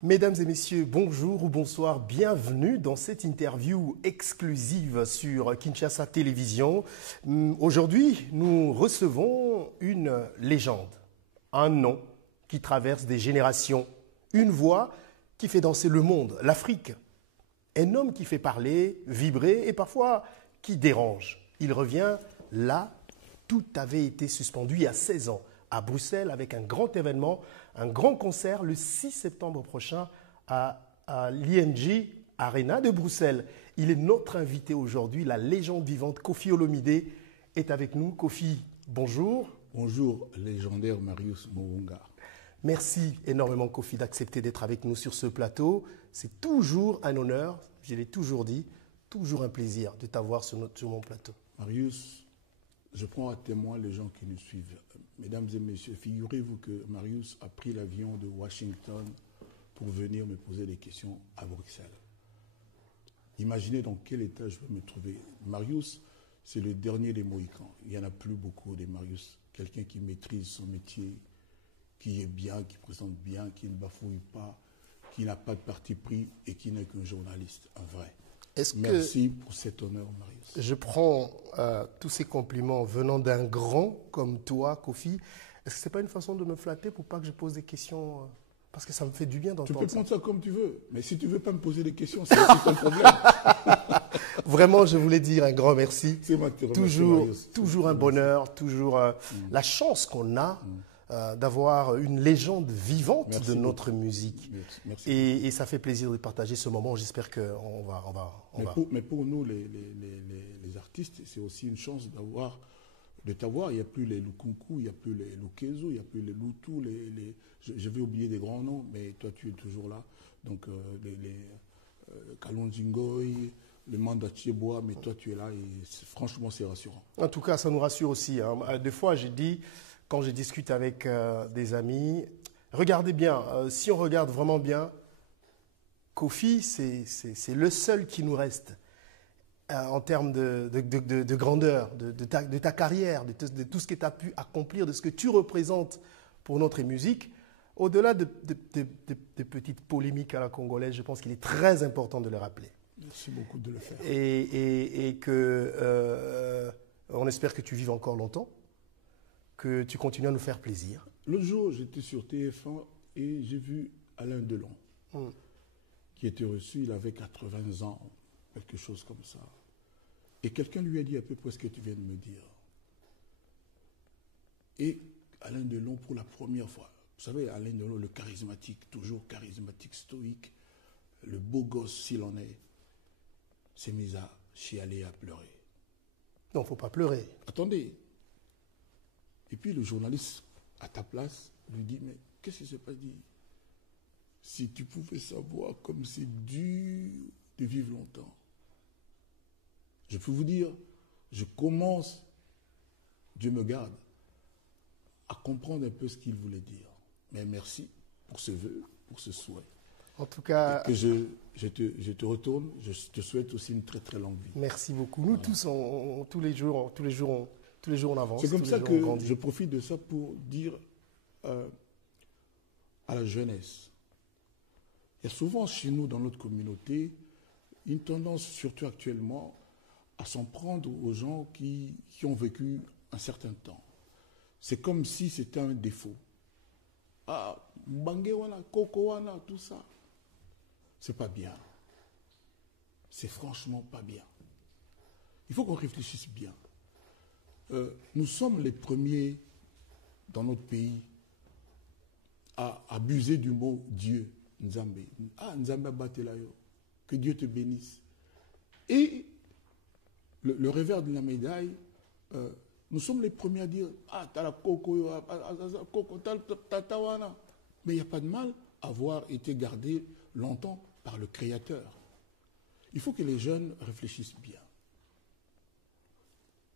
Mesdames et messieurs, bonjour ou bonsoir, bienvenue dans cette interview exclusive sur Kinshasa Télévision. Aujourd'hui, nous recevons une légende, un nom qui traverse des générations, une voix qui fait danser le monde, l'Afrique. Un homme qui fait parler, vibrer et parfois qui dérange. Il revient là, tout avait été suspendu il y a 16 ans à Bruxelles avec un grand événement, un grand concert le 6 septembre prochain à l'ING Arena de Bruxelles. Il est notre invité aujourd'hui, la légende vivante Koffi Olomide est avec nous. Koffi, bonjour. Bonjour, légendaire Marius Mounga. Merci énormément Koffi d'accepter d'être avec nous sur ce plateau. C'est toujours un honneur, je l'ai toujours dit, toujours un plaisir de t'avoir sur mon plateau. Marius, je prends à témoin les gens qui nous suivent. Mesdames et messieurs, figurez-vous que Marius a pris l'avion de Washington pour venir me poser des questions à Bruxelles. Imaginez dans quel état je vais me trouver. Marius, c'est le dernier des Mohicans. Il n'y en a plus beaucoup des Marius. Quelqu'un qui maîtrise son métier, qui est bien, qui présente bien, qui ne bafouille pas, qui n'a pas de parti pris et qui n'est qu'un journaliste, un vrai. Merci pour cet honneur, Marius. Je prends tous ces compliments venant d'un grand comme toi, Koffi. Est-ce que ce n'est pas une façon de me flatter pour pas que je pose des questions parce que ça me fait du bien d'entendre ça. Tu peux prendre ça comme tu veux, mais si tu ne veux pas me poser des questions, c'est aussi ton problème. Vraiment, je voulais dire un grand merci. C'est moi qui te remercie, toujours, Marius. toujours un bonheur, toujours la chance qu'on a d'avoir une légende vivante de notre musique. Merci. Et ça fait plaisir de partager ce moment. J'espère qu'on va... Mais pour nous, les artistes, c'est aussi une chance de t'avoir. Il n'y a plus les Lukunku, il n'y a plus les Lukezo, il n'y a plus les Lutu, je vais oublier des grands noms, mais toi, tu es toujours là. Donc, Kalonjingoy, le Manda Chieboa, mais toi, tu es là et franchement, c'est rassurant. En tout cas, ça nous rassure aussi. Des fois, j'ai dit... Quand je discute avec des amis, regardez bien, si on regarde vraiment bien, Koffi, c'est le seul qui nous reste en termes de grandeur, de ta carrière, de tout ce que tu as pu accomplir, de ce que tu représentes pour notre musique. Au-delà de petites polémiques à la congolaise, je pense qu'il est très important de le rappeler. Merci beaucoup de le faire. Et que on espère que tu vives encore longtemps, que tu continues à nous faire plaisir. L'autre jour, j'étais sur TF1 et j'ai vu Alain Delon, qui était reçu, il avait 80 ans, quelque chose comme ça. Et quelqu'un lui a dit à peu près ce que tu viens de me dire. Et Alain Delon, pour la première fois, vous savez, Alain Delon, le charismatique, toujours charismatique, stoïque, le beau gosse s'il en est, s'est mis à chialer, à pleurer. Non, il ne faut pas pleurer. Attendez. Et puis le journaliste, à ta place, lui dit, mais qu'est-ce qui se passe? Dit, si tu pouvais savoir comme c'est dur de vivre longtemps. Je peux vous dire, je commence, Dieu me garde, à comprendre un peu ce qu'il voulait dire. Mais merci pour ce vœu, pour ce souhait. En tout cas... Et que je te retourne, je te souhaite aussi une très très longue vie. Merci beaucoup. Nous tous, tous les jours, on avance. C'est comme ça que je profite de ça pour dire à la jeunesse. Il y a souvent chez nous, dans notre communauté, une tendance, surtout actuellement, à s'en prendre aux gens qui ont vécu un certain temps. C'est comme si c'était un défaut. Ah, Bangewana, Kokowana, tout ça. C'est pas bien. C'est franchement pas bien. Il faut qu'on réfléchisse bien. Nous sommes les premiers dans notre pays à abuser du mot Dieu, Nzambe. Ah, Nzambe Batelayo, que Dieu te bénisse. Et le revers de la médaille, nous sommes les premiers à dire ah, t'as la Koko, t'as Tawana. Mais il n'y a pas de mal à avoir été gardé longtemps par le Créateur. Il faut que les jeunes réfléchissent bien.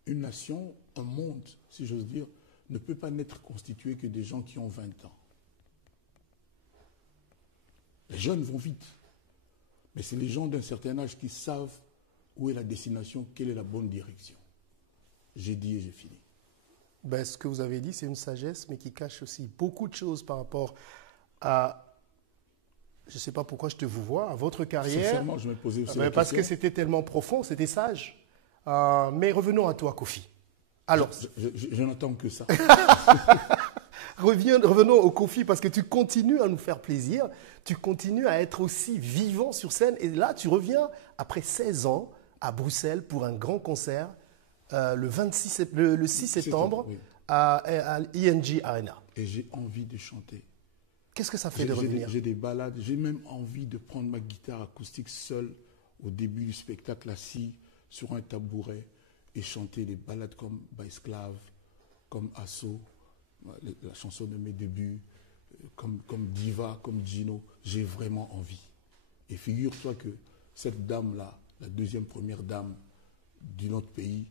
Une nation, un monde, si j'ose dire, ne peut pas n'être constitué que des gens qui ont 20 ans. Les jeunes vont vite. Mais c'est les gens d'un certain âge qui savent où est la destination, quelle est la bonne direction. J'ai dit et j'ai fini. Ben, ce que vous avez dit, c'est une sagesse, mais qui cache aussi beaucoup de choses par rapport à Je ne sais pas pourquoi je te vous vois, à votre carrière. Sincèrement, je me posais aussi la Parce question. que c'était tellement profond, c'était sage. Mais revenons à toi, Kofi. Alors, je n'entends que ça. revenons au Kofi parce que tu continues à nous faire plaisir, tu continues à être aussi vivant sur scène et là tu reviens après 16 ans à Bruxelles pour un grand concert le 6 septembre Oui. à ING Arena. Et j'ai envie de chanter. Qu'est-ce que ça fait de revenir? J'ai des balades, j'ai même envie de prendre ma guitare acoustique seule au début du spectacle, assis sur un tabouret et chanter des balades comme Baesclave, comme Asso, la chanson de mes débuts, comme Diva, comme Gino. J'ai vraiment envie. Et figure-toi que cette dame-là, la première dame de notre pays,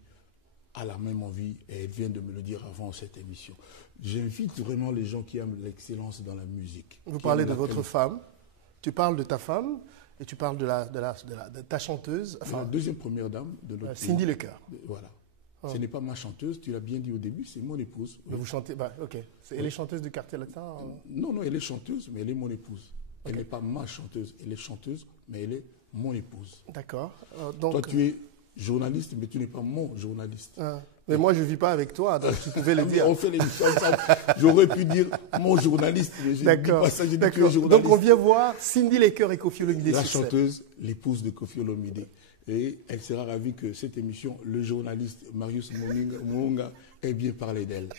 a la même envie et elle vient de me le dire avant cette émission. J'invite vraiment les gens qui aiment l'excellence dans la musique. Vous parlez de votre femme, tu parles de ta femme et tu parles de ta chanteuse. Enfin, la première dame de notre pays. Cindy Lecoeur. Voilà. Ce n'est pas ma chanteuse, tu l'as bien dit au début, c'est mon épouse. Oui. Vous chantez, ok. Elle est chanteuse du quartier latin Non, elle est chanteuse, mais elle est mon épouse. Elle n'est pas ma chanteuse, elle est chanteuse, mais elle est mon épouse. D'accord. Toi, tu es journaliste, mais tu n'es pas mon journaliste. Mais moi, je ne vis pas avec toi, donc tu pouvais le dire. On fait l'émission ensemble. J'aurais pu dire mon journaliste, mais je ne dis pas ça, je dis que journaliste. Donc, on vient voir Cindy Lecoeur et Kofi Olomide. La chanteuse, l'épouse de Kofi Olomide. Et elle sera ravie que cette émission, le journaliste Marius Mounga ait bien parlé d'elle.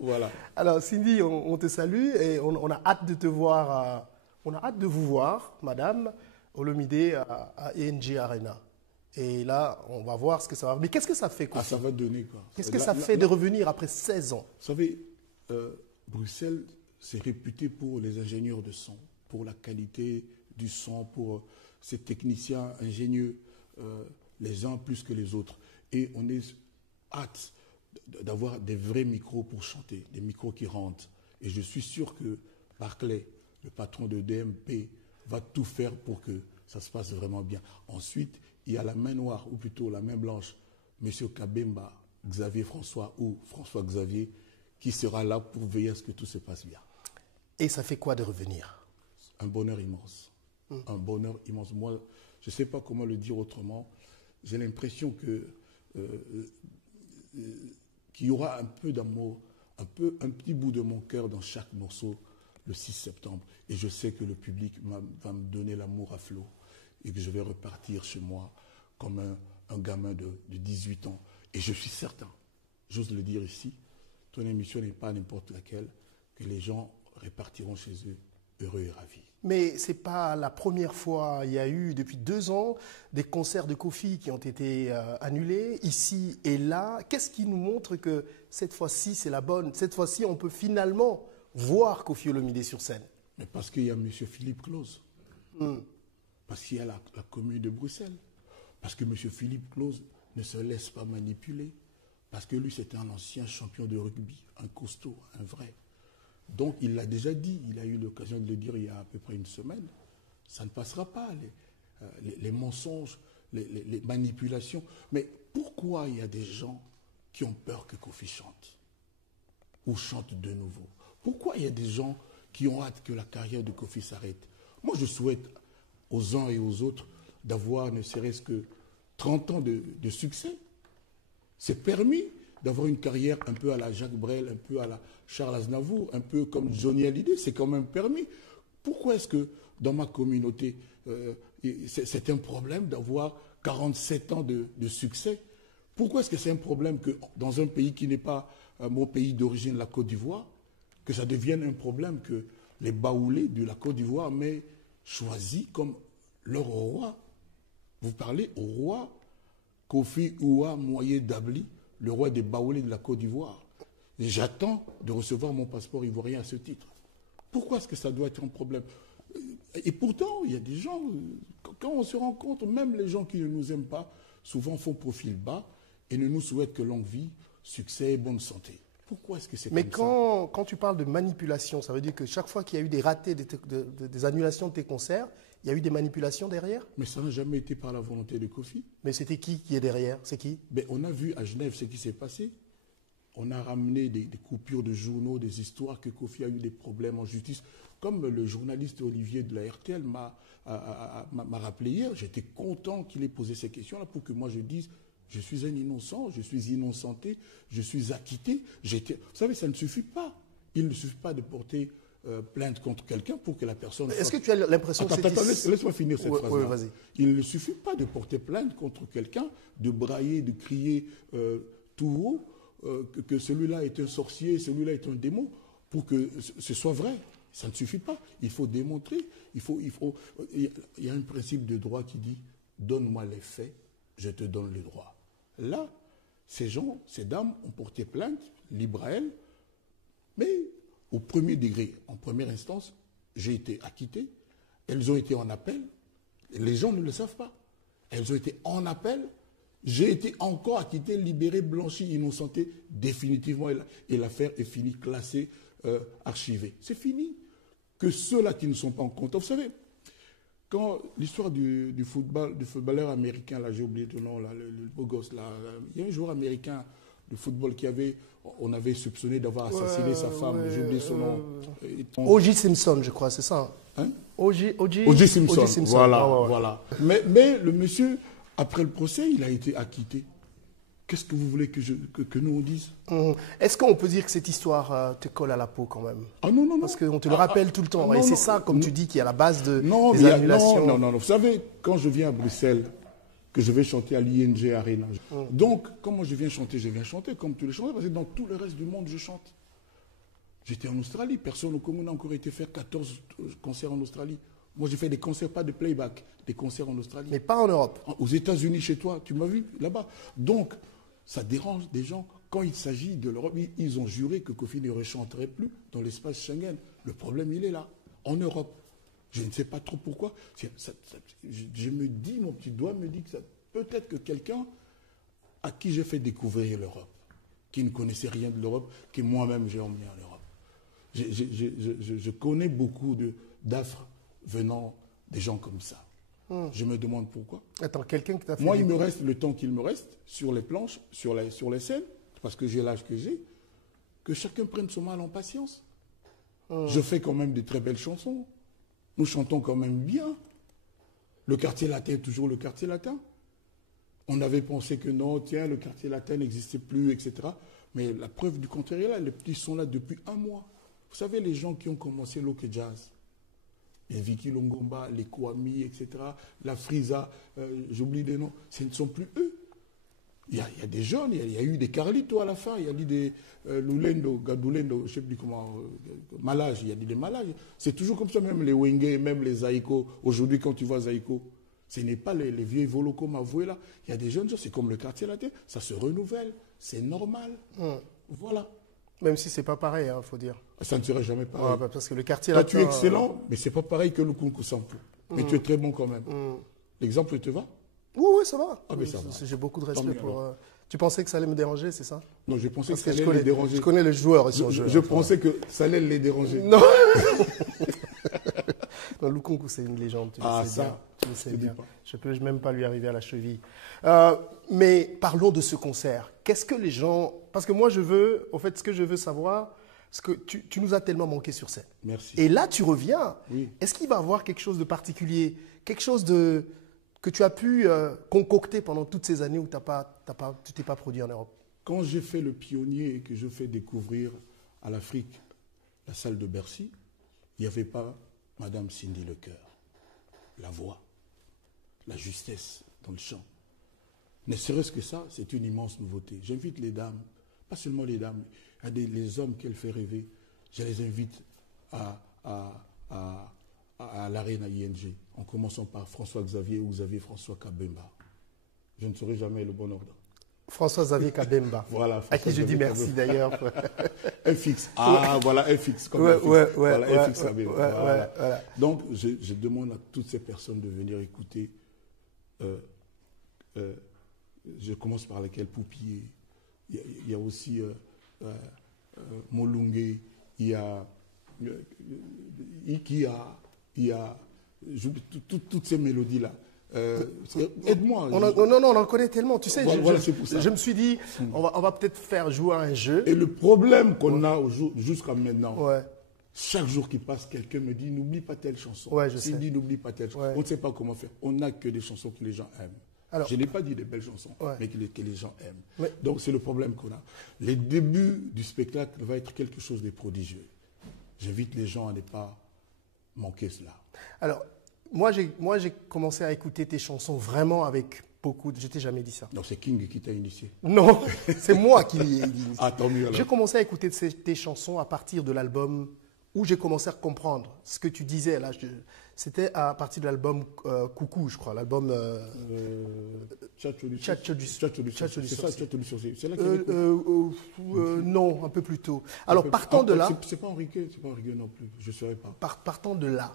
Voilà. Alors, Cindy, on te salue et on a hâte de te voir. On a hâte de vous voir, Madame Olomide, à ING Arena. Et là, on va voir ce que ça va. Mais qu'est-ce que ça fait, Kofi? Ça va donner quoi? Qu'est-ce que ça fait de revenir après 16 ans? Vous savez, Bruxelles, c'est réputé pour les ingénieurs de son, pour la qualité du son, pour ces techniciens ingénieux, les uns plus que les autres. Et on est hâte d'avoir des vrais micros pour chanter, des micros qui rentrent. Et je suis sûr que Barclay, le patron de DMP, va tout faire pour que ça se passe vraiment bien. Ensuite, il y a la main noire, ou plutôt la main blanche, M. Kabemba, Xavier François ou François Xavier, qui sera là pour veiller à ce que tout se passe bien. Et ça fait quoi de revenir? Un bonheur immense. Un bonheur immense. Moi, je ne sais pas comment le dire autrement. J'ai l'impression que qu'il y aura un peu d'amour, un petit bout de mon cœur dans chaque morceau le 6 septembre. Et je sais que le public va me donner l'amour à flot et que je vais repartir chez moi comme un gamin de 18 ans. Et je suis certain, j'ose le dire ici, ton émission n'est pas n'importe laquelle, que les gens repartiront chez eux heureux et ravis. Mais ce n'est pas la première fois. Il y a eu depuis 2 ans des concerts de Kofi qui ont été annulés ici et là. Qu'est-ce qui nous montre que cette fois-ci, c'est la bonne? Cette fois-ci, on peut finalement voir Kofi Olomide sur scène. Mais parce qu'il y a M. Philippe Claus. Parce qu'il y a la commune de Bruxelles. Parce que M. Philippe Claus ne se laisse pas manipuler. Parce que lui, c'était un ancien champion de rugby, un costaud, un vrai. Donc, il l'a déjà dit, il a eu l'occasion de le dire il y a à peu près une semaine. Ça ne passera pas, les mensonges, les manipulations. Mais pourquoi il y a des gens qui ont peur que Kofi chante ou chante de nouveau? Pourquoi il y a des gens qui ont hâte que la carrière de Kofi s'arrête? Moi, je souhaite aux uns et aux autres d'avoir ne serait-ce que 30 ans de succès. C'est permis d'avoir une carrière un peu à la Jacques Brel, un peu à la Charles Aznavour, un peu comme Johnny Hallyday, c'est quand même permis. Pourquoi est-ce que dans ma communauté, c'est un problème d'avoir 47 ans de succès? Pourquoi est-ce que c'est un problème que dans un pays qui n'est pas mon pays d'origine, la Côte d'Ivoire, que ça devienne un problème que les baoulés de la Côte d'Ivoire m'aient choisi comme leur roi? Vous parlez au roi Kofi Oua Moye Dabli, le roi des baoulés de la Côte d'Ivoire. J'attends de recevoir mon passeport ivoirien à ce titre. Pourquoi est-ce que ça doit être un problème? Et pourtant, il y a des gens, quand on se rencontre, même les gens qui ne nous aiment pas, souvent font profil bas et ne nous souhaitent que longue vie, succès et bonne santé. Pourquoi est-ce que c'est comme ça? Mais quand tu parles de manipulation, ça veut dire que chaque fois qu'il y a eu des ratés, des annulations de tes concerts, il y a eu des manipulations derrière? Mais ça n'a jamais été par la volonté de Kofi. Mais c'était qui est derrière? C'est qui? Ben, on a vu à Genève ce qui s'est passé. On a ramené des coupures de journaux, des histoires que Kofi a eu des problèmes en justice. Comme le journaliste Olivier de la RTL m'a rappelé hier, j'étais content qu'il ait posé ces questions-là pour que moi je dise je suis un innocent, je suis innocenté, je suis acquitté. Vous savez, ça ne suffit pas. Il ne suffit pas de porter plainte contre quelqu'un pour que la personne... Est-ce que tu as l'impression que c'est... Laisse-moi finir cette phrase-là. Vas-y. Il ne suffit pas de porter plainte contre quelqu'un, de brailler, de crier tout haut que celui-là est un sorcier, celui-là est un démon, pour que ce soit vrai. Ça ne suffit pas. Il faut démontrer. Il y a un principe de droit qui dit « Donne-moi les faits, je te donne les droits ». Là, ces gens, ces dames ont porté plainte, libre à elles, mais au premier degré, en première instance, j'ai été acquitté. Elles ont été en appel. Les gens ne le savent pas. Elles ont été en appel. J'ai été encore acquitté, libéré, blanchi, innocenté, définitivement. Et l'affaire est finie, classée, archivée. C'est fini. Que ceux-là qui ne sont pas en compte. Vous savez, quand l'histoire du footballeur américain, là, j'ai oublié ton nom, là, le beau gosse, là, il y a un joueur américain de football on avait soupçonné d'avoir assassiné sa femme, j'ai oublié son nom. O.J. Simpson, je crois, c'est ça. Hein? O.J. Simpson, voilà, ouais. voilà. Mais le monsieur, après le procès, il a été acquitté. Qu'est-ce que vous voulez que nous on dise? Est-ce qu'on peut dire que cette histoire te colle à la peau quand même? Ah non, non, non. Parce qu'on te le rappelle tout le temps. Et c'est ça, comme tu dis, qui est à la base des annulations. Non. Vous savez, quand je viens à Bruxelles, que je vais chanter à l'ING Arena. Donc, comment je viens chanter comme tous les chanteurs, parce que dans tout le reste du monde, je chante. J'étais en Australie, personne au commun n'a encore été faire 14 concerts en Australie. Moi, j'ai fait des concerts, pas de playback, des concerts en Australie. Mais pas en Europe. Aux États-Unis, chez toi, tu m'as vu là-bas. Donc, ça dérange des gens. Quand il s'agit de l'Europe, ils ont juré que Kofi ne rechanterait plus dans l'espace Schengen. Le problème, il est là, en Europe. Je ne sais pas trop pourquoi. Je me dis, mon petit doigt me dit que peut-être que quelqu'un à qui j'ai fait découvrir l'Europe, qui ne connaissait rien de l'Europe, que moi-même j'ai emmené en Europe. Je connais beaucoup d'affres venant des gens comme ça. Je me demande pourquoi. Attends, quelqu'un qui t'a fait... Moi, il me reste le temps qu'il me reste sur les planches, sur les scènes, parce que j'ai l'âge que j'ai, que chacun prenne son mal en patience. Je fais quand même de très belles chansons. Nous chantons quand même bien. Le quartier latin est toujours le quartier latin. On avait pensé que non, tiens, le quartier latin n'existait plus, etc. Mais la preuve du contraire est là. Les petits sont là depuis 1 mois. Vous savez, les gens qui ont commencé l'Oke Jazz, les Vicky Longomba, les Kwami, etc., la Frisa, j'oublie des noms, ce ne sont plus eux. Il y a des jeunes, il y a eu des Carlitos à la fin, il y a eu des Lulendo, Gadulendo, je ne sais plus comment, Malage, il y a des Malages. C'est toujours comme ça, même les Wenge, même les Zaïko. Aujourd'hui, quand tu vois Zaïko, ce n'est pas les vieux Voloko Mavoué là. Il y a des jeunes gens, c'est comme le quartier latin, ça se renouvelle, c'est normal. Voilà. Même si ce n'est pas pareil, il faut dire. Ça ne serait jamais pareil. Ouais, parce que le quartier Toi, latin... tu es excellent, mais ce n'est pas pareil que le Kunku Sampo. Mais tu es très bon quand même. L'exemple te va? Oui, ça va. Ah, mais ça va. J'ai beaucoup de respect pour... Tu pensais que ça allait me déranger, c'est ça? Non, je pensais que ça allait les déranger. Je connais les joueurs. Je pensais que ça allait les déranger. Non. Non, Lukunku, c'est une légende. Tu le sais bien. Tu le sais bien. Je ne peux même pas lui arriver à la cheville. Mais parlons de ce concert. Qu'est-ce que les gens... Parce que moi, ce que je veux savoir, c'est que tu nous as tellement manqué sur scène. Merci. Et là, tu reviens. Oui. Est-ce qu'il va y avoir quelque chose de particulier, quelque chose que tu as pu concocter pendant toutes ces années où tu ne t'es pas produit en Europe? Quand j'ai fait le pionnier et que je fais découvrir à l'Afrique la salle de Bercy, il n'y avait pas Madame Cindy Lecoeur. La voix, la justesse dans le chant. Ne serait-ce que ça, c'est une immense nouveauté. J'invite les dames, pas seulement les dames, les hommes qu'elle fait rêver, je les invite à l'Arena ING, en commençant par François-Xavier ou Xavier-François Kabemba. Je ne saurai jamais le bon ordre. François-Xavier Kabemba, voilà, à qui je dis merci d'ailleurs. FX, voilà FX. Comme voilà, FX Kabemba. Voilà. Donc, je demande à toutes ces personnes de venir écouter. Je commence par laquelle Poupier. Il y a aussi Molungue, il y a Ikia, il y a toutes ces mélodies-là. Aide-moi. Non, on en connaît tellement. Tu sais, Voilà, c'est pour ça. je me suis dit, on va peut-être faire jouer à un jeu. Et le problème qu'on a jusqu'à maintenant, Ouais. chaque jour qui passe, quelqu'un me dit n'oublie pas telle chanson. Ouais, je sais. Cindy, n'oublie pas telle chanson. Ouais. On ne sait pas comment faire. On n'a que des chansons que les gens aiment. Alors, je n'ai pas dit des belles chansons, ouais. mais que les gens aiment. Mais- Donc c'est le problème qu'on a. Les débuts du spectacle va être quelque chose de prodigieux. J'invite les gens à ne pas manquer cela. Alors, moi, j'ai commencé à écouter tes chansons vraiment avec beaucoup de... Je t'ai jamais dit ça. Donc c'est King qui t'a initié. Non, c'est moi qui l'ai dit. Ah, tant mieux alors. J'ai commencé à écouter tes chansons à partir de l'album où j'ai commencé à comprendre ce que tu disais. Là, c'était à partir de l'album Coucou, je crois. L'album... Tchatchouli. Tchatchouli. C'est ça, Tchatchouli. C'est là non, un peu plus tôt. Alors, partant de là... C'est pas Enrique non plus, je ne saurais pas. Partant de là,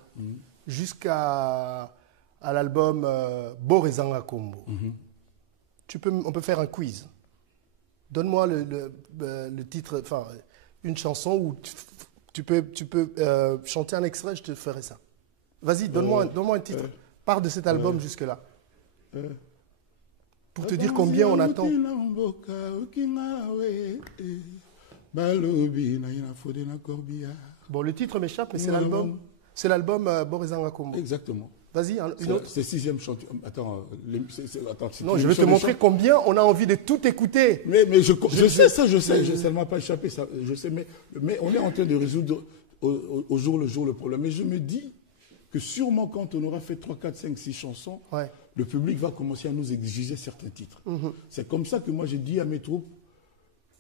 jusqu'à l'album Borezanga Kombo, on peut faire un quiz. Donne-moi le titre, enfin, une chanson où tu peux chanter un extrait, je te ferai ça. Vas-y, donne-moi un titre. Pars de cet album jusque-là. Pour te dire combien on attend. Bon, le titre m'échappe, mais c'est l'album Borezanga Kombo. Exactement. Vas-y, une autre. C'est sixième chantier. Attends, non, je vais te montrer combien on a envie de tout écouter. Mais je sais ça, ça ne m'a pas échappé, ça, je sais, mais on est en train de résoudre au jour le jour le problème. Mais je me dis que sûrement quand on aura fait 3, 4, 5, 6 chansons, ouais. Le public va commencer à nous exiger certains titres. C'est comme ça que moi j'ai dit à mes troupes,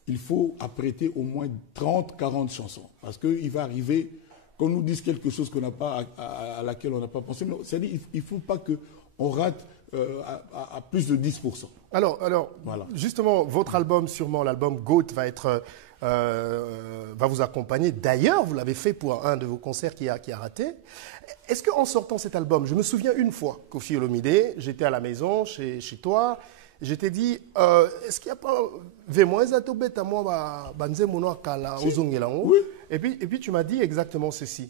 il faut apprêter au moins 30, 40 chansons. Parce qu'il va arriver qu'on nous dise quelque chose qu'on n'a pas, à laquelle on n'a pas pensé. C'est-à-dire il ne faut pas qu'on rate à plus de 10%. Alors voilà. Justement, votre album, sûrement l'album Goat, va vous accompagner. D'ailleurs, vous l'avez fait pour un de vos concerts qui a raté. Est-ce qu'en sortant cet album, je me souviens une fois, Koffi Olomide, j'étais à la maison, chez toi, je t'ai dit, est-ce qu'il n'y a pas... Oui. Et puis tu m'as dit exactement ceci.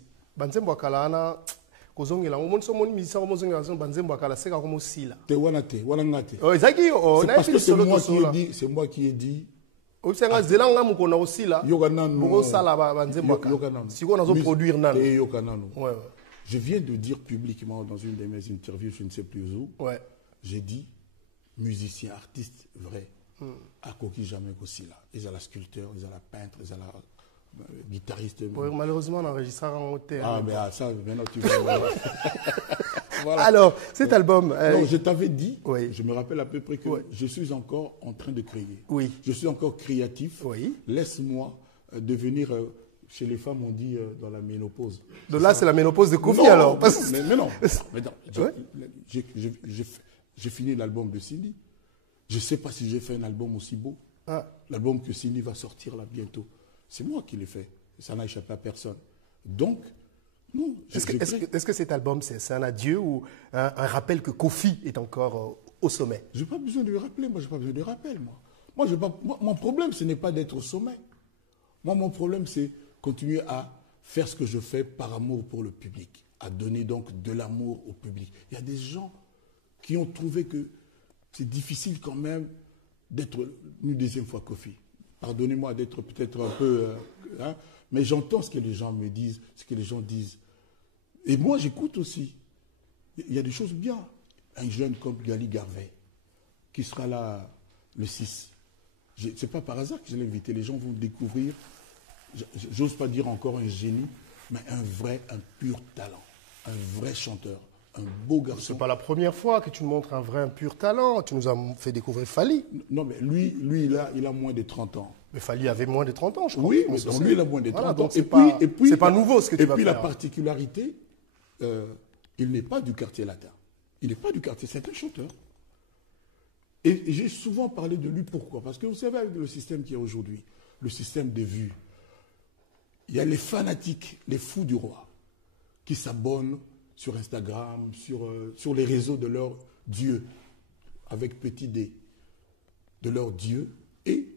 C'est moi qui ai dit. Je viens de dire publiquement dans une de mes interviews, je ne sais plus où, j'ai dit musicien, artiste vrai, à Koki jamais aussi là. Ils ont la sculpteur, ils ont la peintre, ils ont la guitariste. Oui, malheureusement, on enregistre en hôtel. Ah, mais ça, maintenant tu vas. Voilà. Alors, cet album... Non, je t'avais dit, oui. Je me rappelle à peu près que je suis encore en train de créer. Oui. Je suis encore créatif. Oui. Laisse-moi devenir, chez les femmes on dit, dans la ménopause. Donc là, c'est la ménopause de Koffi alors. Mais non. J'ai fini l'album de Cindy. Je ne sais pas si j'ai fait un album aussi beau. L'album que Cindy va sortir là bientôt. C'est moi qui l'ai fait. Ça n'a échappé à personne. Donc, non. Est-ce que cet album, c'est un adieu ou un rappel que Koffi est encore au sommet? Je n'ai pas besoin de le rappeler. Moi, je n'ai pas besoin de rappel. Mon problème, ce n'est pas d'être au sommet. Moi, mon problème, c'est continuer à faire ce que je fais par amour pour le public. À donner donc de l'amour au public. Il y a des gens qui ont trouvé que c'est difficile quand même d'être une deuxième fois Koffi. Pardonnez-moi d'être peut-être un peu... mais j'entends ce que les gens me disent, ce que les gens disent. Et moi, j'écoute aussi. Il y a des choses bien. Un jeune comme Gali Garvey, qui sera là le 6. Ce n'est pas par hasard que je l'ai invité. Les gens vont découvrir, j'ose pas dire encore un génie, mais un pur talent. Un vrai chanteur. Un beau garçon. Ce n'est pas la première fois que tu nous montres un pur talent. Tu nous as fait découvrir Fally. Non, mais lui il a moins de 30 ans. Mais Fally avait moins de 30 ans, je crois. Oui, mais donc lui, il a moins de 30 ans. C'est pas nouveau ce que tu vas faire. Et puis la particularité, il n'est pas du quartier latin. Il n'est pas du quartier, c'est un chanteur. Et j'ai souvent parlé de lui, pourquoi? Parce que vous savez, avec le système qu'il y a aujourd'hui, le système des vues, il y a les fanatiques, les fous du roi, qui s'abonnent sur Instagram, sur les réseaux de leur Dieu, avec petit d, de leur Dieu. Et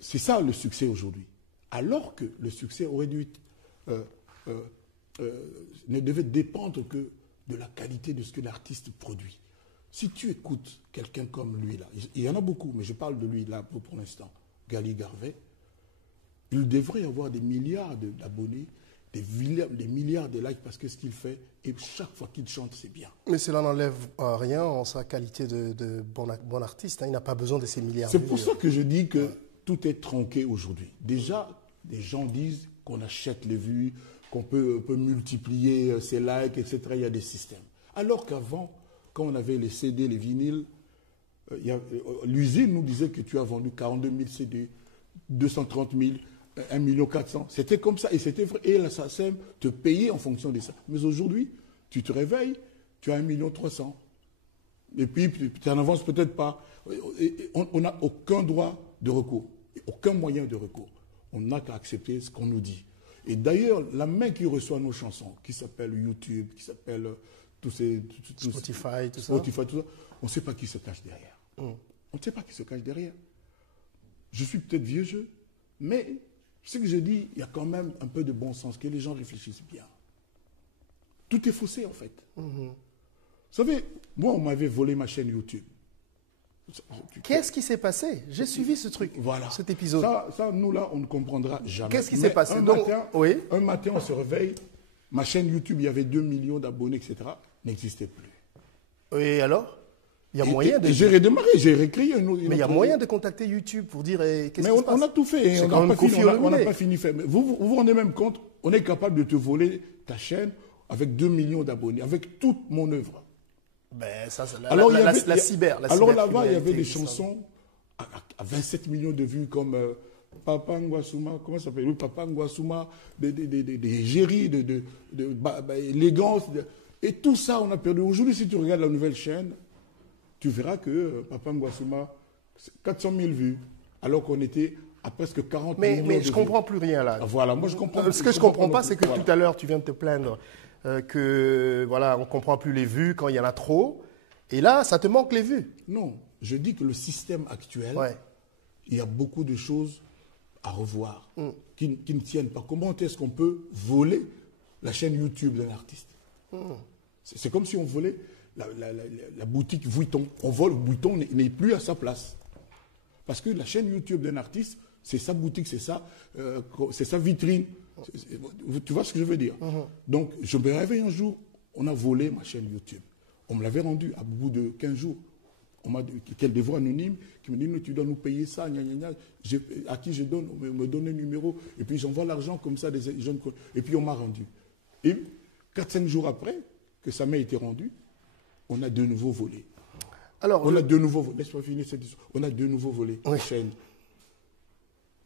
c'est ça le succès aujourd'hui. Alors que le succès aurait dû ne devait dépendre que de la qualité de ce que l'artiste produit. Si tu écoutes quelqu'un comme lui, là, il y en a beaucoup, mais je parle de lui là pour l'instant, Gali Garvey, il devrait avoir des milliards d'abonnés, des milliards de likes parce que ce qu'il fait, et chaque fois qu'il chante, c'est bien. Mais cela n'enlève rien en sa qualité de bon artiste. Hein. Il n'a pas besoin de ces milliards. C'est pour ça que je dis que tout est tronqué aujourd'hui. Déjà, des gens disent qu'on achète les vues, qu'on peut multiplier ses likes, etc. Il y a des systèmes. Alors qu'avant, quand on avait les CD, les vinyles, l'usine nous disait que tu as vendu 42 000 CD, 230 000, 1 400 000. C'était comme ça. Et c'était vrai. Et la SACEM te payait en fonction de ça. Mais aujourd'hui, tu te réveilles, tu as 1 300 000. Et puis, tu n'en avances peut-être pas. On n'a aucun droit de recours, aucun moyen de recours. On n'a qu'à accepter ce qu'on nous dit. Et d'ailleurs, la main qui reçoit nos chansons, qui s'appelle YouTube, qui s'appelle Spotify, tout ça, on ne sait pas qui se cache derrière. On ne sait pas qui se cache derrière. Je suis peut-être vieux jeu, mais ce que je dis, il y a quand même un peu de bon sens, que les gens réfléchissent bien. Tout est faussé, en fait. Vous savez, moi, on m'avait volé ma chaîne YouTube. Qu'est-ce qui s'est passé? J'ai suivi ce truc, cet épisode. Ça, nous, là, on ne comprendra jamais. Qu'est-ce qui s'est passé? Un matin, on se réveille, ma chaîne YouTube, il y avait 2 millions d'abonnés, etc., n'existait plus. Et alors? Il y a moyen de... J'ai redémarré, j'ai réécrit une autre... Mais il y a moyen de contacter YouTube pour dire qu'est-ce qui se passe? Mais on a tout fait, on n'a pas fini fait. Mais vous vous rendez même compte, on est capable de te voler ta chaîne avec 2 millions d'abonnés, avec toute mon œuvre. Ben, ça, alors, la cyber. Alors là-bas, il y avait des chansons à 27 millions de vues comme Papa Nguasuma, comment ça s'appelle? Oui, Papa Nguasuma, des géris, élégance. Et tout ça, on a perdu. Aujourd'hui, si tu regardes la nouvelle chaîne, tu verras que Papa Nguasuma, 400 000 vues, alors qu'on était à presque 40 millions de vues. Mais je ne comprends plus rien là. Voilà, moi je comprends. Ce que je ne comprends pas, c'est que tout à l'heure, tu viens de te plaindre que voilà, on ne comprend plus les vues quand il y en a trop. Et là, ça te manque les vues. Non, je dis que le système actuel, il y a beaucoup de choses à revoir qui ne tiennent pas. Comment est-ce qu'on peut voler la chaîne YouTube d'un artiste? C'est comme si on volait la boutique Vuitton. On vole Vuitton, n'est plus à sa place. Parce que la chaîne YouTube d'un artiste, c'est sa boutique, c'est sa vitrine. Tu vois ce que je veux dire? Donc, je me réveille un jour, on a volé ma chaîne YouTube. On me l'avait rendue à bout de 15 jours. On m'a dit, quel devoir anonyme, qui me dit, tu dois nous payer ça, gna, gna, gna. À qui je donne? On me donne un numéro, et puis j'envoie l'argent comme ça, des jeunes, et puis on m'a rendu. Et 4-5 jours après que ça m'a été rendu, on a de nouveau volé. Alors, laisse-moi finir cette histoire. On a de nouveau volé la chaîne.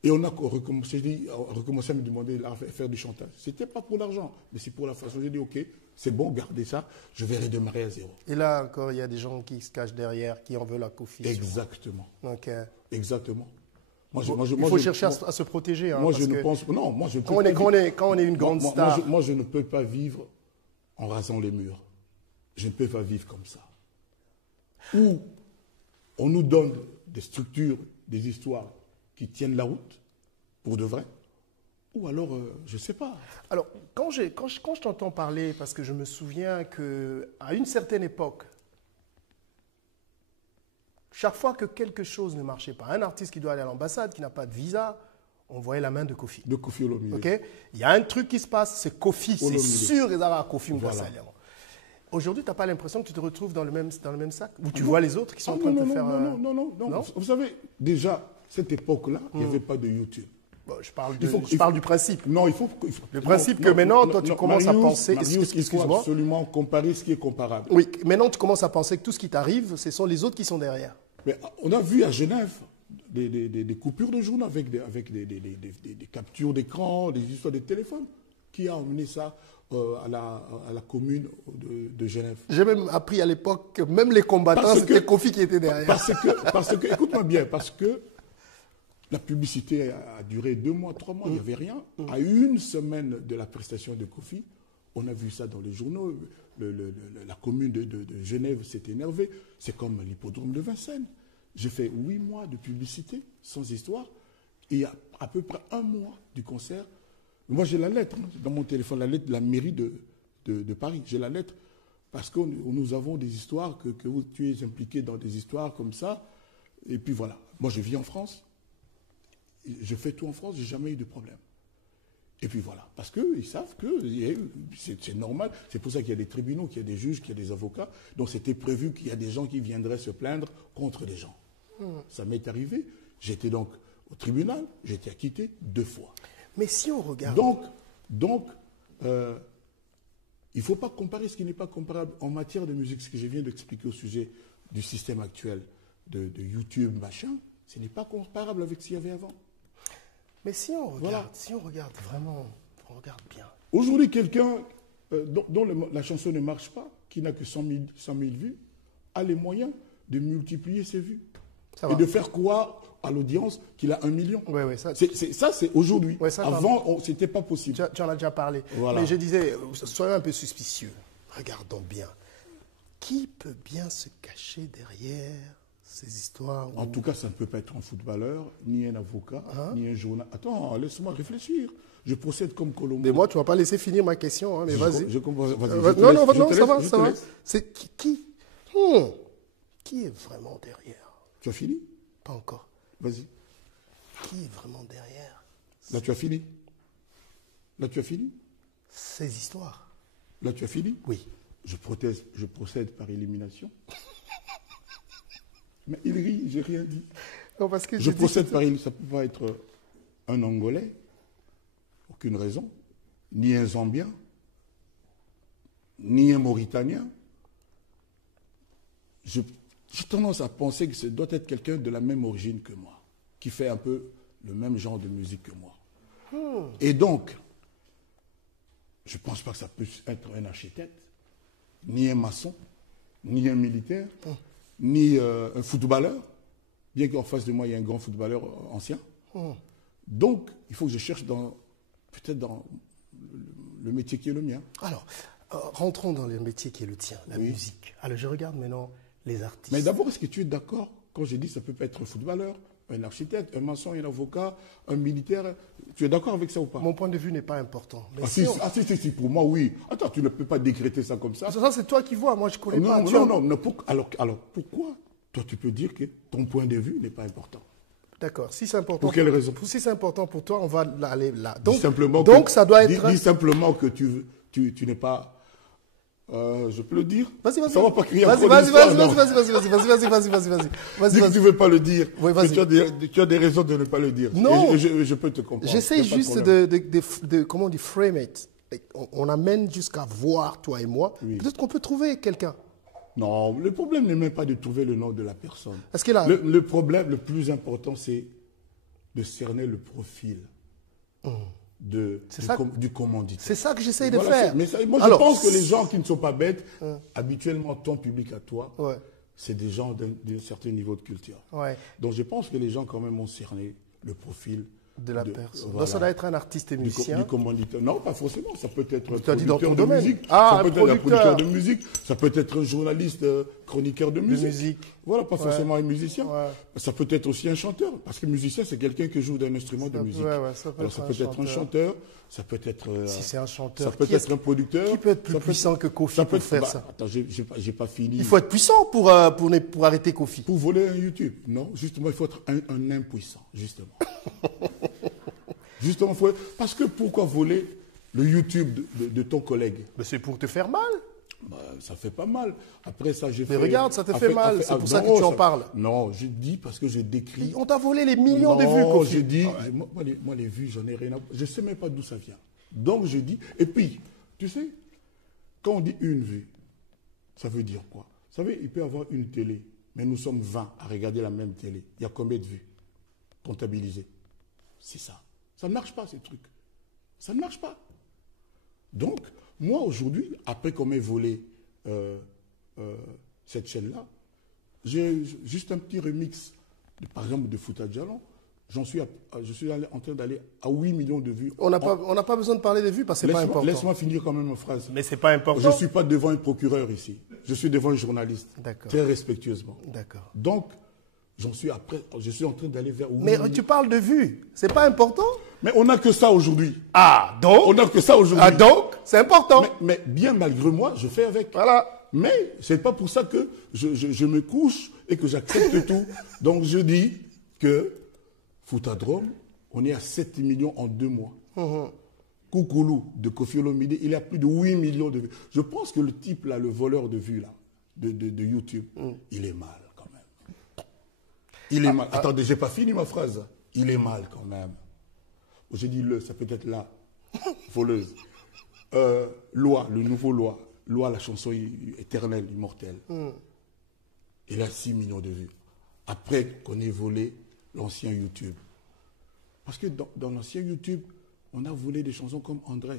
Et on a recommencé à me demander à faire du chantage. Ce n'était pas pour l'argent, mais c'est pour la façon. J'ai dit, OK, c'est bon, gardez ça, je vais redémarrer à zéro. Et là encore, il y a des gens qui se cachent derrière, qui en veulent à Kofi. Exactement. Okay. Exactement. Il faut chercher à se protéger. Hein, moi, je ne pense... Non, moi, je quand on est une grande star... Moi, je ne peux pas vivre en rasant les murs. Je ne peux pas vivre comme ça. Ou on nous donne des structures, des histoires qui tiennent la route, pour de vrai, ou alors, je ne sais pas. Alors, quand je t'entends parler, parce que je me souviens qu'à une certaine époque, chaque fois que quelque chose ne marchait pas, un artiste qui doit aller à l'ambassade, qui n'a pas de visa, on voyait la main de Kofi. De Kofi Olomide. Okay? Il y a un truc qui se passe, c'est Kofi, c'est sûr, et à Kofi Mouassa. Aujourd'hui, tu n'as pas l'impression que tu te retrouves dans le même sac? Ou tu vois les autres qui sont en train de te faire... Non. Vous savez, déjà, cette époque-là, il n'y avait pas de YouTube. Bon, je parle du principe. Non, le principe que maintenant, toi, tu commences à penser... Il faut absolument comparer ce qui est comparable. Oui, maintenant, tu commences à penser que tout ce qui t'arrive, ce sont les autres qui sont derrière. Mais on a vu à Genève des coupures de journaux avec des captures d'écran, des histoires de téléphone. Qui a emmené ça à la commune de Genève? J'ai même appris à l'époque que même les combattants, c'était Kofi qui était derrière. Parce que écoute-moi bien, parce que la publicité a duré 2 mois, 3 mois, il n'y avait rien. À 1 semaine de la prestation de Kofi, on a vu ça dans les journaux. La commune de Genève s'est énervée. C'est comme l'hippodrome de Vincennes. J'ai fait 8 mois de publicité, sans histoire. Et à peu près 1 mois du concert, moi j'ai la lettre dans mon téléphone, la lettre de la mairie de Paris. J'ai la lettre. Parce que nous avons des histoires, que tu es impliqué dans des histoires comme ça. Et puis voilà. Moi, je vis en France. Je fais tout en France, j'ai jamais eu de problème. Et puis voilà. Parce qu'ils savent que c'est normal. C'est pour ça qu'il y a des tribunaux, qu'il y a des juges, qu'il y a des avocats. Donc c'était prévu qu'il y a des gens qui viendraient se plaindre contre les gens. Ça m'est arrivé. J'étais donc au tribunal, j'ai été acquitté 2 fois. Mais si on regarde... Donc il ne faut pas comparer ce qui n'est pas comparable en matière de musique. Ce que je viens d'expliquer au sujet du système actuel de YouTube, machin, ce n'est pas comparable avec ce qu'il y avait avant. Mais si on regarde, Voilà. si on regarde vraiment, on regarde bien. Aujourd'hui, quelqu'un dont la chanson ne marche pas, qui n'a que 100 000 vues, a les moyens de multiplier ses vues. Ça Et va. de faire croire à l'audience qu'il a 1 million. Oui, ça, Ça, c'est aujourd'hui. Ouais, ça, Avant, ce n'était pas possible. tu en as déjà parlé. Voilà. Mais je disais, soyons un peu suspicieux. Regardons bien. Qui peut bien se cacher derrière ces histoires En tout cas, ça ne peut pas être un footballeur, ni un avocat, ni un journaliste. Attends, laisse-moi réfléchir. Je procède comme Colombo. Mais moi, tu ne vas pas laisser finir ma question, hein, mais vas-y. Je comprends. Vas-y, Non, ça va. C'est qui est vraiment derrière? Tu as fini? Pas encore. Vas-y. Qui est vraiment derrière Là, tu as fini? Là, tu as fini? ces histoires? Là, tu as fini? Oui. Je procède par élimination. Mais il rit, j'ai rien dit. Non, parce que Je procède par élimination. Ça ne peut pas être un Angolais, aucune raison, ni un Zambien, ni un Mauritanien. J'ai tendance à penser que ce doit être quelqu'un de la même origine que moi, qui fait un peu le même genre de musique que moi. Et donc, je ne pense pas que ça puisse être un architecte, ni un maçon, ni un militaire, ni un footballeur, bien qu'en face de moi, il y ait un grand footballeur ancien. Donc, il faut que je cherche peut-être dans le métier qui est le mien. Alors, rentrons dans le métier qui est le tien, la musique. Alors, je regarde maintenant les artistes. Mais d'abord, est-ce que tu es d'accord quand je dis que ça peut pas être un footballeur, un architecte, un maçon, un avocat, un militaire? Tu es d'accord avec ça ou pas? Mon point de vue n'est pas important. Mais si, pour moi, oui. Attends, tu ne peux pas décréter ça comme ça. Ça, c'est toi qui vois. Moi, je ne connais pas. Non. Alors, pourquoi toi, tu peux dire que ton point de vue n'est pas important? D'accord. Si c'est important. Pour quelle raison? Si c'est important pour toi, on va aller là. Ça doit être. Dis simplement que tu n'es pas. Je peux le dire? Vas-y. Ça va pas crier Vas-y. Dis que tu ne veux pas le dire. Oui, vas-y. Tu as des raisons de ne pas le dire. Non. Et je peux te comprendre. J'essaie juste de comment on dit, frame it. On amène jusqu'à voir, toi et moi. Oui. Peut-être qu'on peut trouver quelqu'un. Non, le problème n'est même pas de trouver le nom de la personne. Parce que là, le problème le plus important, c'est de cerner le profil du commanditaire. c'est ça que j'essaie de Voilà, faire. Mais je pense que les gens qui ne sont pas bêtes, habituellement, ton public à toi, Ouais. c'est des gens d'un certain niveau de culture. Ouais. Donc je pense que les gens quand même ont cerné le profil De la personne. voilà, Donc ça doit être un artiste et musicien. du commanditaire. Non, pas forcément. Ça peut être un Tu as dit dans ton producteur de domaine. musique. Ah, ça peut un être un producteur producteur de musique. Ça peut être un journaliste, chroniqueur de musique. Voilà, pas forcément un musicien. Ouais. Ça peut être aussi un chanteur. Parce que musicien, c'est quelqu'un qui joue d'un instrument de musique. Ça peut Alors ça peut être un chanteur. Ça peut être. Si c'est un chanteur. Ça peut être un producteur. Qui peut être plus puissant que Kofi pour faire ça? Attends, j'ai pas fini. Il faut être puissant pour arrêter Kofi. Pour voler un YouTube. Non, justement, il faut être un impuissant, justement. Justement, parce que pourquoi voler le YouTube de ton collègue? Mais c'est pour te faire mal. Ça fait pas mal. Après ça, j'ai fait... Mais regarde, ça te fait mal. C'est pour ça que tu en parles. Non, je dis parce que je décris... On t'a volé les millions de vues, Kofi. Je dis... Moi, les vues, j'en ai rien à... Je ne sais même pas d'où ça vient. Donc, je dis... Et puis, tu sais, quand on dit une vue, ça veut dire quoi? Vous savez, il peut y avoir une télé, mais nous sommes 20 à regarder la même télé. Il y a combien de vues comptabilisées? C'est ça. Ça ne marche pas, ces trucs. Ça ne marche pas. Donc, moi, aujourd'hui, après qu'on m'ait volé cette chaîne-là, j'ai juste un petit remix, par exemple, de Fouta Djalon. Je suis en train d'aller à 8 millions de vues. On n'a pas besoin de parler des vues parce que c'est pas important. Laisse-moi finir quand même ma phrase. Mais c'est pas important. Je ne suis pas devant un procureur ici. Je suis devant un journaliste. D'accord. Très respectueusement. D'accord. Donc, je suis en train d'aller vers... Mais tu parles de vues. C'est pas important? Mais on n'a que ça aujourd'hui. Ah, donc? On n'a que ça aujourd'hui. Ah, donc? C'est important. Mais bien malgré moi, je fais avec. Voilà. Mais ce n'est pas pour ça que je me couche et que j'accepte tout. Donc je dis que Foutadrome, on est à 7 millions en 2 mois. Koukoulou de Koffi Olomide, il a plus de 8 millions de vues. Je pense que le type là, le voleur de vues là, de YouTube, il est mal quand même. Il est mal. Attendez, j'ai pas fini ma phrase. Il est mal quand même. J'ai dit ça peut être là. Voleuse. Loi, le nouveau Loi. Loi, la chanson éternelle, immortelle. Il a 6 millions de vues. Après qu'on ait volé l'ancien YouTube. Parce que dans l'ancien YouTube, on a volé des chansons comme Andrés.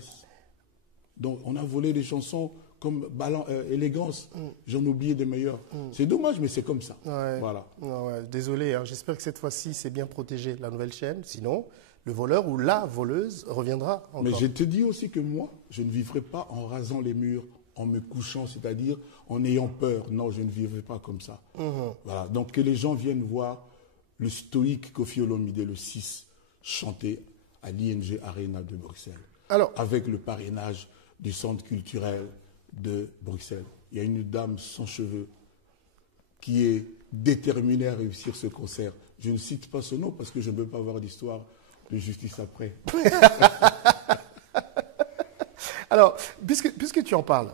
Donc, on a volé des chansons comme Élégance. J'en oubliais des meilleurs. C'est dommage, mais c'est comme ça. Ouais. Voilà. Ouais, désolé, hein. J'espère que cette fois-ci, c'est bien protégé, la nouvelle chaîne. Sinon, le voleur ou la voleuse reviendra encore. Mais je te dis aussi que moi, je ne vivrai pas en rasant les murs, en me couchant, c'est-à-dire en ayant peur. Non, je ne vivrai pas comme ça. Voilà. Donc, que les gens viennent voir le stoïque Koffi Olomide, le 6, chanter à l'ING Arena de Bruxelles. Alors, avec le parrainage du centre culturel de Bruxelles. Il y a une dame sans cheveux qui est déterminée à réussir ce concert. Je ne cite pas ce nom parce que je ne veux pas avoir d'histoire de justice après. Alors, puisque tu en parles,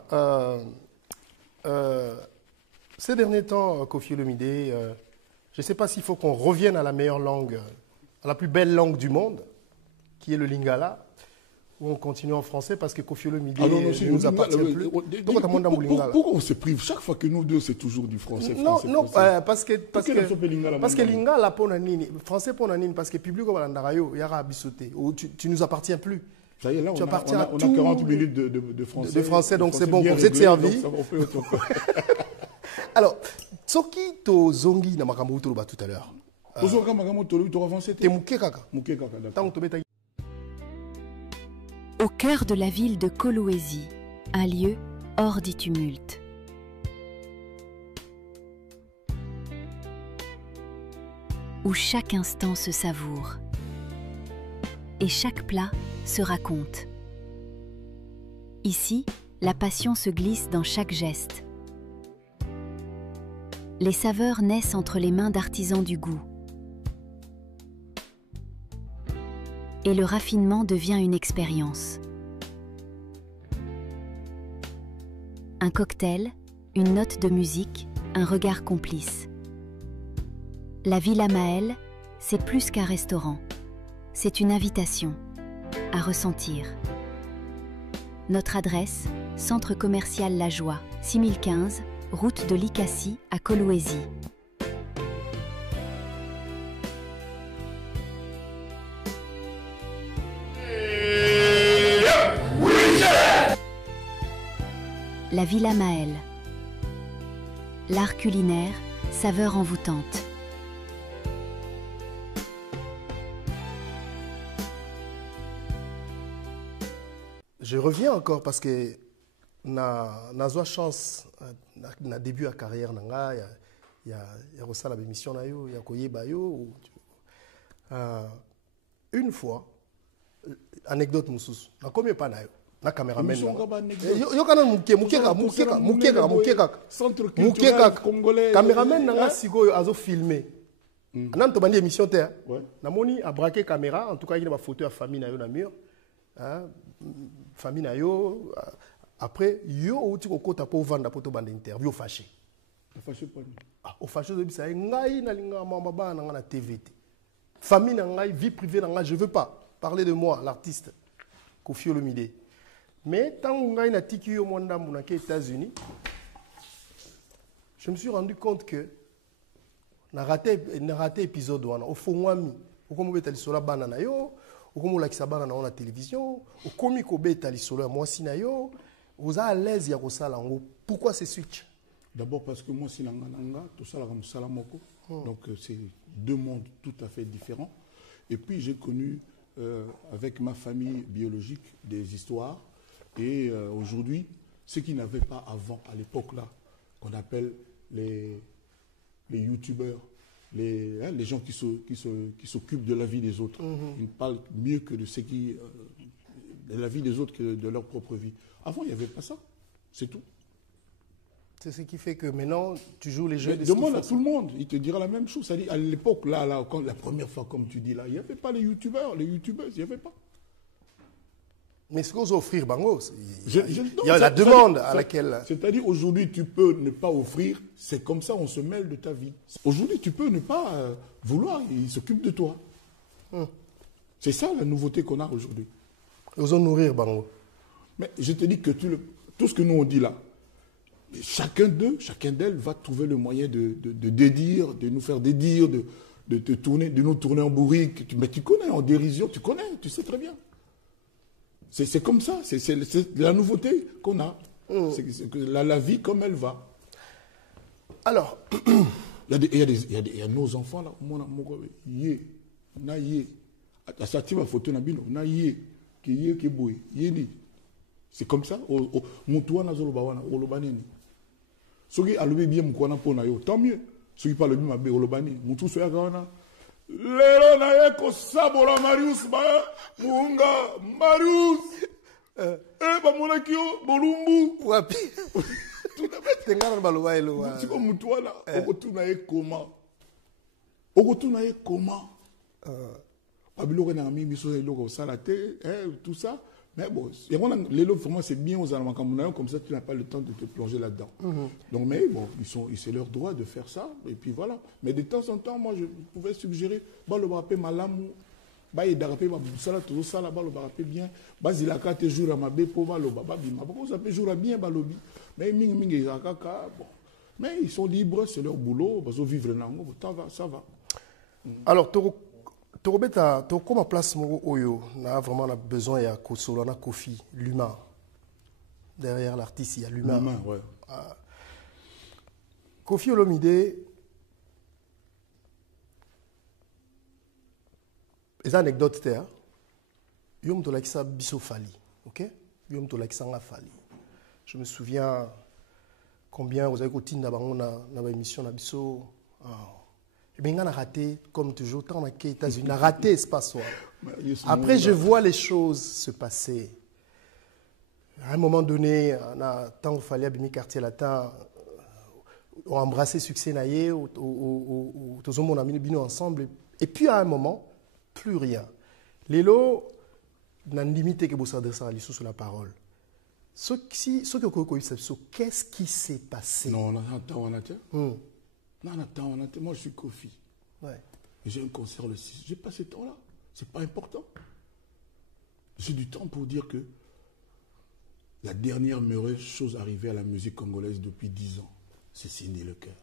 ces derniers temps, Koffi Olomide, je ne sais pas s'il faut qu'on revienne à la meilleure langue, à la plus belle langue du monde, qui est le Lingala, ou on continue en français parce que Koffi Olomide ne nous appartient plus. Pourquoi on se prive? Chaque fois que nous deux, c'est toujours du français. Non, français. Parce que Lingala, français pour Nanine, parce que public comme Landarayo, il y a sauté. Tu nous appartiens plus. Ça y est, là, on a 40 minutes de français. De français, donc c'est bon, vous êtes servi. Alors, Tsoki to Zongi na makambo tout à l'heure. Au cœur de la ville de Kolwezi, un lieu hors du tumulte. Où chaque instant se savoure. Et chaque plat se raconte. Ici, la passion se glisse dans chaque geste. Les saveurs naissent entre les mains d'artisans du goût. Et le raffinement devient une expérience. Un cocktail, une note de musique, un regard complice. La Villa Maëlle, c'est plus qu'un restaurant. C'est une invitation à ressentir. Notre adresse, Centre commercial La Joie, 6015, route de Likassi à Kolwezi. La Villa Maëlle. L'art culinaire, saveur envoûtante. Je reviens encore parce que na eu chance na début de carrière nanga il y a aussi la émission na yo ya koyeba yo une fois anecdote mususu na combien pas na yo na caméraman yo kana mukeka caméraman nanga sikoyo azo filmer nan to bandi émission te na moni a braquer caméra en tout cas il y a ba photo ya famille na yo na mur famille na yo après yo outi kokota po vanda poto banda interview fâché au fâché de bisa ngai na linga mama bana na TVT famille na ngai vie privée na ngai je veux pas parler de moi l'artiste Koffi Olomide mais tant ngai na tiki yo monda mbuna ke États-Unis je me suis rendu compte que na raté épisode wana au fongwami okomo beta lisola bana na yo okomo la kisabana na la télévision okomi ko beta lisola ya mwasi na yo vous êtes à l'aise ya kosala ngo pourquoi ce switch? D'abord parce que moi, tout ça, donc c'est deux mondes tout à fait différents. Et puis j'ai connu avec ma famille biologique des histoires. Et aujourd'hui, ce qu'ils n'avaient pas avant, à l'époque là, qu'on appelle les youtubeurs, les gens qui s'occupent de la vie des autres. Ils parlent mieux que de ce qui de la vie des autres que de leur propre vie. Avant, il n'y avait pas ça. C'est tout. C'est ce qui fait que maintenant, tu joues les jeux Mais demande à tout le monde, il te dira la même chose. C'est-à-dire, à l'époque, là, quand, la première fois, comme tu dis là, il n'y avait pas les youtubeurs, il n'y avait pas. Mais ce qu'on veut offrir, Bango, il Non, y a la demande à laquelle... C'est-à-dire, aujourd'hui, tu peux ne pas offrir, c'est comme ça, on se mêle de ta vie. Aujourd'hui, tu peux ne pas vouloir, il s'occupe de toi. C'est ça la nouveauté qu'on a aujourd'hui. Osons nourrir, Bango. Mais je te dis que tout ce que nous on dit là, chacun d'elles va trouver le moyen de dédire, de nous faire dédire, de nous tourner en bourrique. Mais tu connais, en dérision, tu sais très bien. C'est comme ça, c'est la nouveauté qu'on a. C'est que la vie comme elle va. Alors, il y a nos enfants là, c'est comme ça. Ceux qui ont bien tant mieux. Ceux qui parlent bien, Moutou soya gawana. Lelo na yeko sabola Marius ba munga Marius. Ba monakio bolumbu. wapi? Tengana baloba elo. C'est comme Moutou là, okotuna ye comment? Okotuna ye comment? Babilo na mi biso eloko salate, tout ça. Mais bon, les lots, vraiment, c'est bien aux Allemands comme ça, tu n'as pas le temps de te plonger là-dedans. Donc, mais bon, c'est leur droit de faire ça, et puis voilà. Mais de temps en temps, moi, je pouvais suggérer, bah, le rapé malamou, bah, il d'arrapé, bah, ça, tout ça, là-bas, le rapé bien, bah, il a qu'à te jouer à ma bépo, bah, le baba, bima, pourquoi ça peut jouer bien, bah, lobby. Mais, bon. Mais ils sont libres, c'est leur boulot, bah, ils vivent là, ça va. Alors, Torobeta, comme place Oyo, on a vraiment besoin de Kosolana Kofi, l'humain. Derrière l'artiste, il y a l'humain. L'humain, ouais. Kofi Olomide, les anecdotes, Yom Tolakisa Biso Fali, ok? Yom Tolakisa Fali. Je me souviens combien vous avez continué dans l'émission de Biso. Et bien, on a raté, comme toujours, tant aux États-Unis, on a raté l'espace. Après, je vois les choses se passer. À un moment donné, tant qu'il fallait abîmer quartier latin, on a embrassé succès naïe, tous on a mis ensemble. Et puis, à un moment, plus rien. Lélo, n'a limité que vous s'adressez à l'issue sur la parole. Ce qu'est-ce qui s'est passé? Non, on a moi je suis Kofi. Ouais. J'ai un concert le 6. J'ai pas ce temps-là. C'est pas important. J'ai du temps pour dire que la dernière mauvaise chose arrivée à la musique congolaise depuis 10 ans, c'est Cindy Lecœur.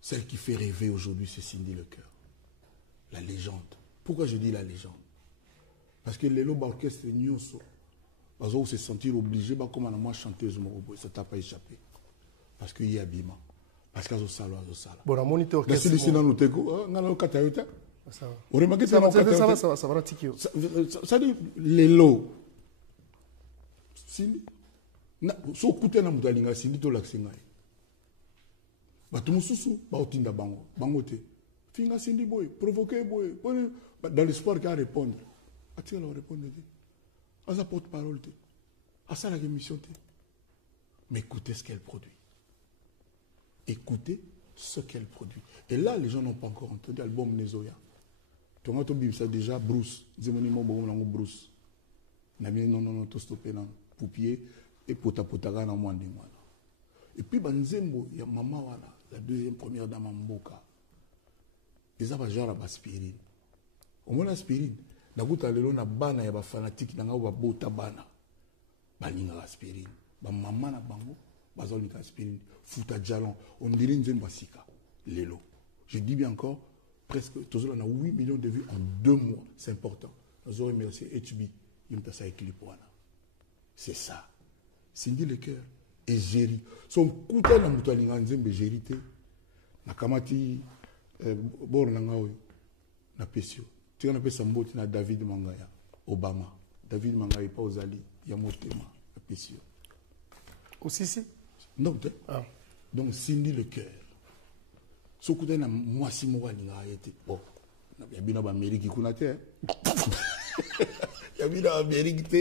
Celle qui fait rêver aujourd'hui, c'est Cindy Lecœur. La légende. Pourquoi je dis la légende? Parce que les lobes orchestre nyonso, parce qu'on se sentir obligé, comme moi chanteuse, ça t'a pas échappé. Parce qu'il y a Bima. Parce que ça va. Bon, la moniteur orchestre. Ça dit les lots. Si so kuté na mudalinga sindi to laksenga. Batu mususu ba otinda bango te. Finga sindi boy, provoquer boy, dans l'espoir qu'à répondre. A-t-il leur répondre? À sa porte-parole te. À ça la émission te. Mais écoutez ce qu'elle produit. Écoutez ce qu'elle produit. Et là, les gens n'ont pas encore entendu l'album Nezoya. Tu as entendu ça déjà, Bruce. Bruce. Non, tout stoppé là. Poupier et potagana moins de moi. Et puis, Banzembo, il y a maman, la deuxième première dame en Mboka. Ils ont genre aspirine. Au moins, aspirine. Nakuta lelo na bana ya ba fanatique na ngaba bota bana. Baninga aspirine. Ba maman na bango. Bazoli aspirine, futa jalon, on dirait une basika, l'élo. Je dis bien encore, presque, on a 8 millions de vues en 2 mois, c'est important. Nous aurons remercié HB, il m'a ça équilibré. C'est ça. Cindy Lecœur et Géry. Son coup de la moutolinga nzembe Gérité, na kamati, bor nangaoui, na pesio. Tu as appelé Samboti na David Mangaya, Obama. David Mangaya pas aux alliés, Yamotema, na pesio. Aussi, si? Non, donc Cindy Lecœur. Ce coup de moi, si moi, bon, il y a bien l'Amérique qui connaît. Il y a bien l'Amérique,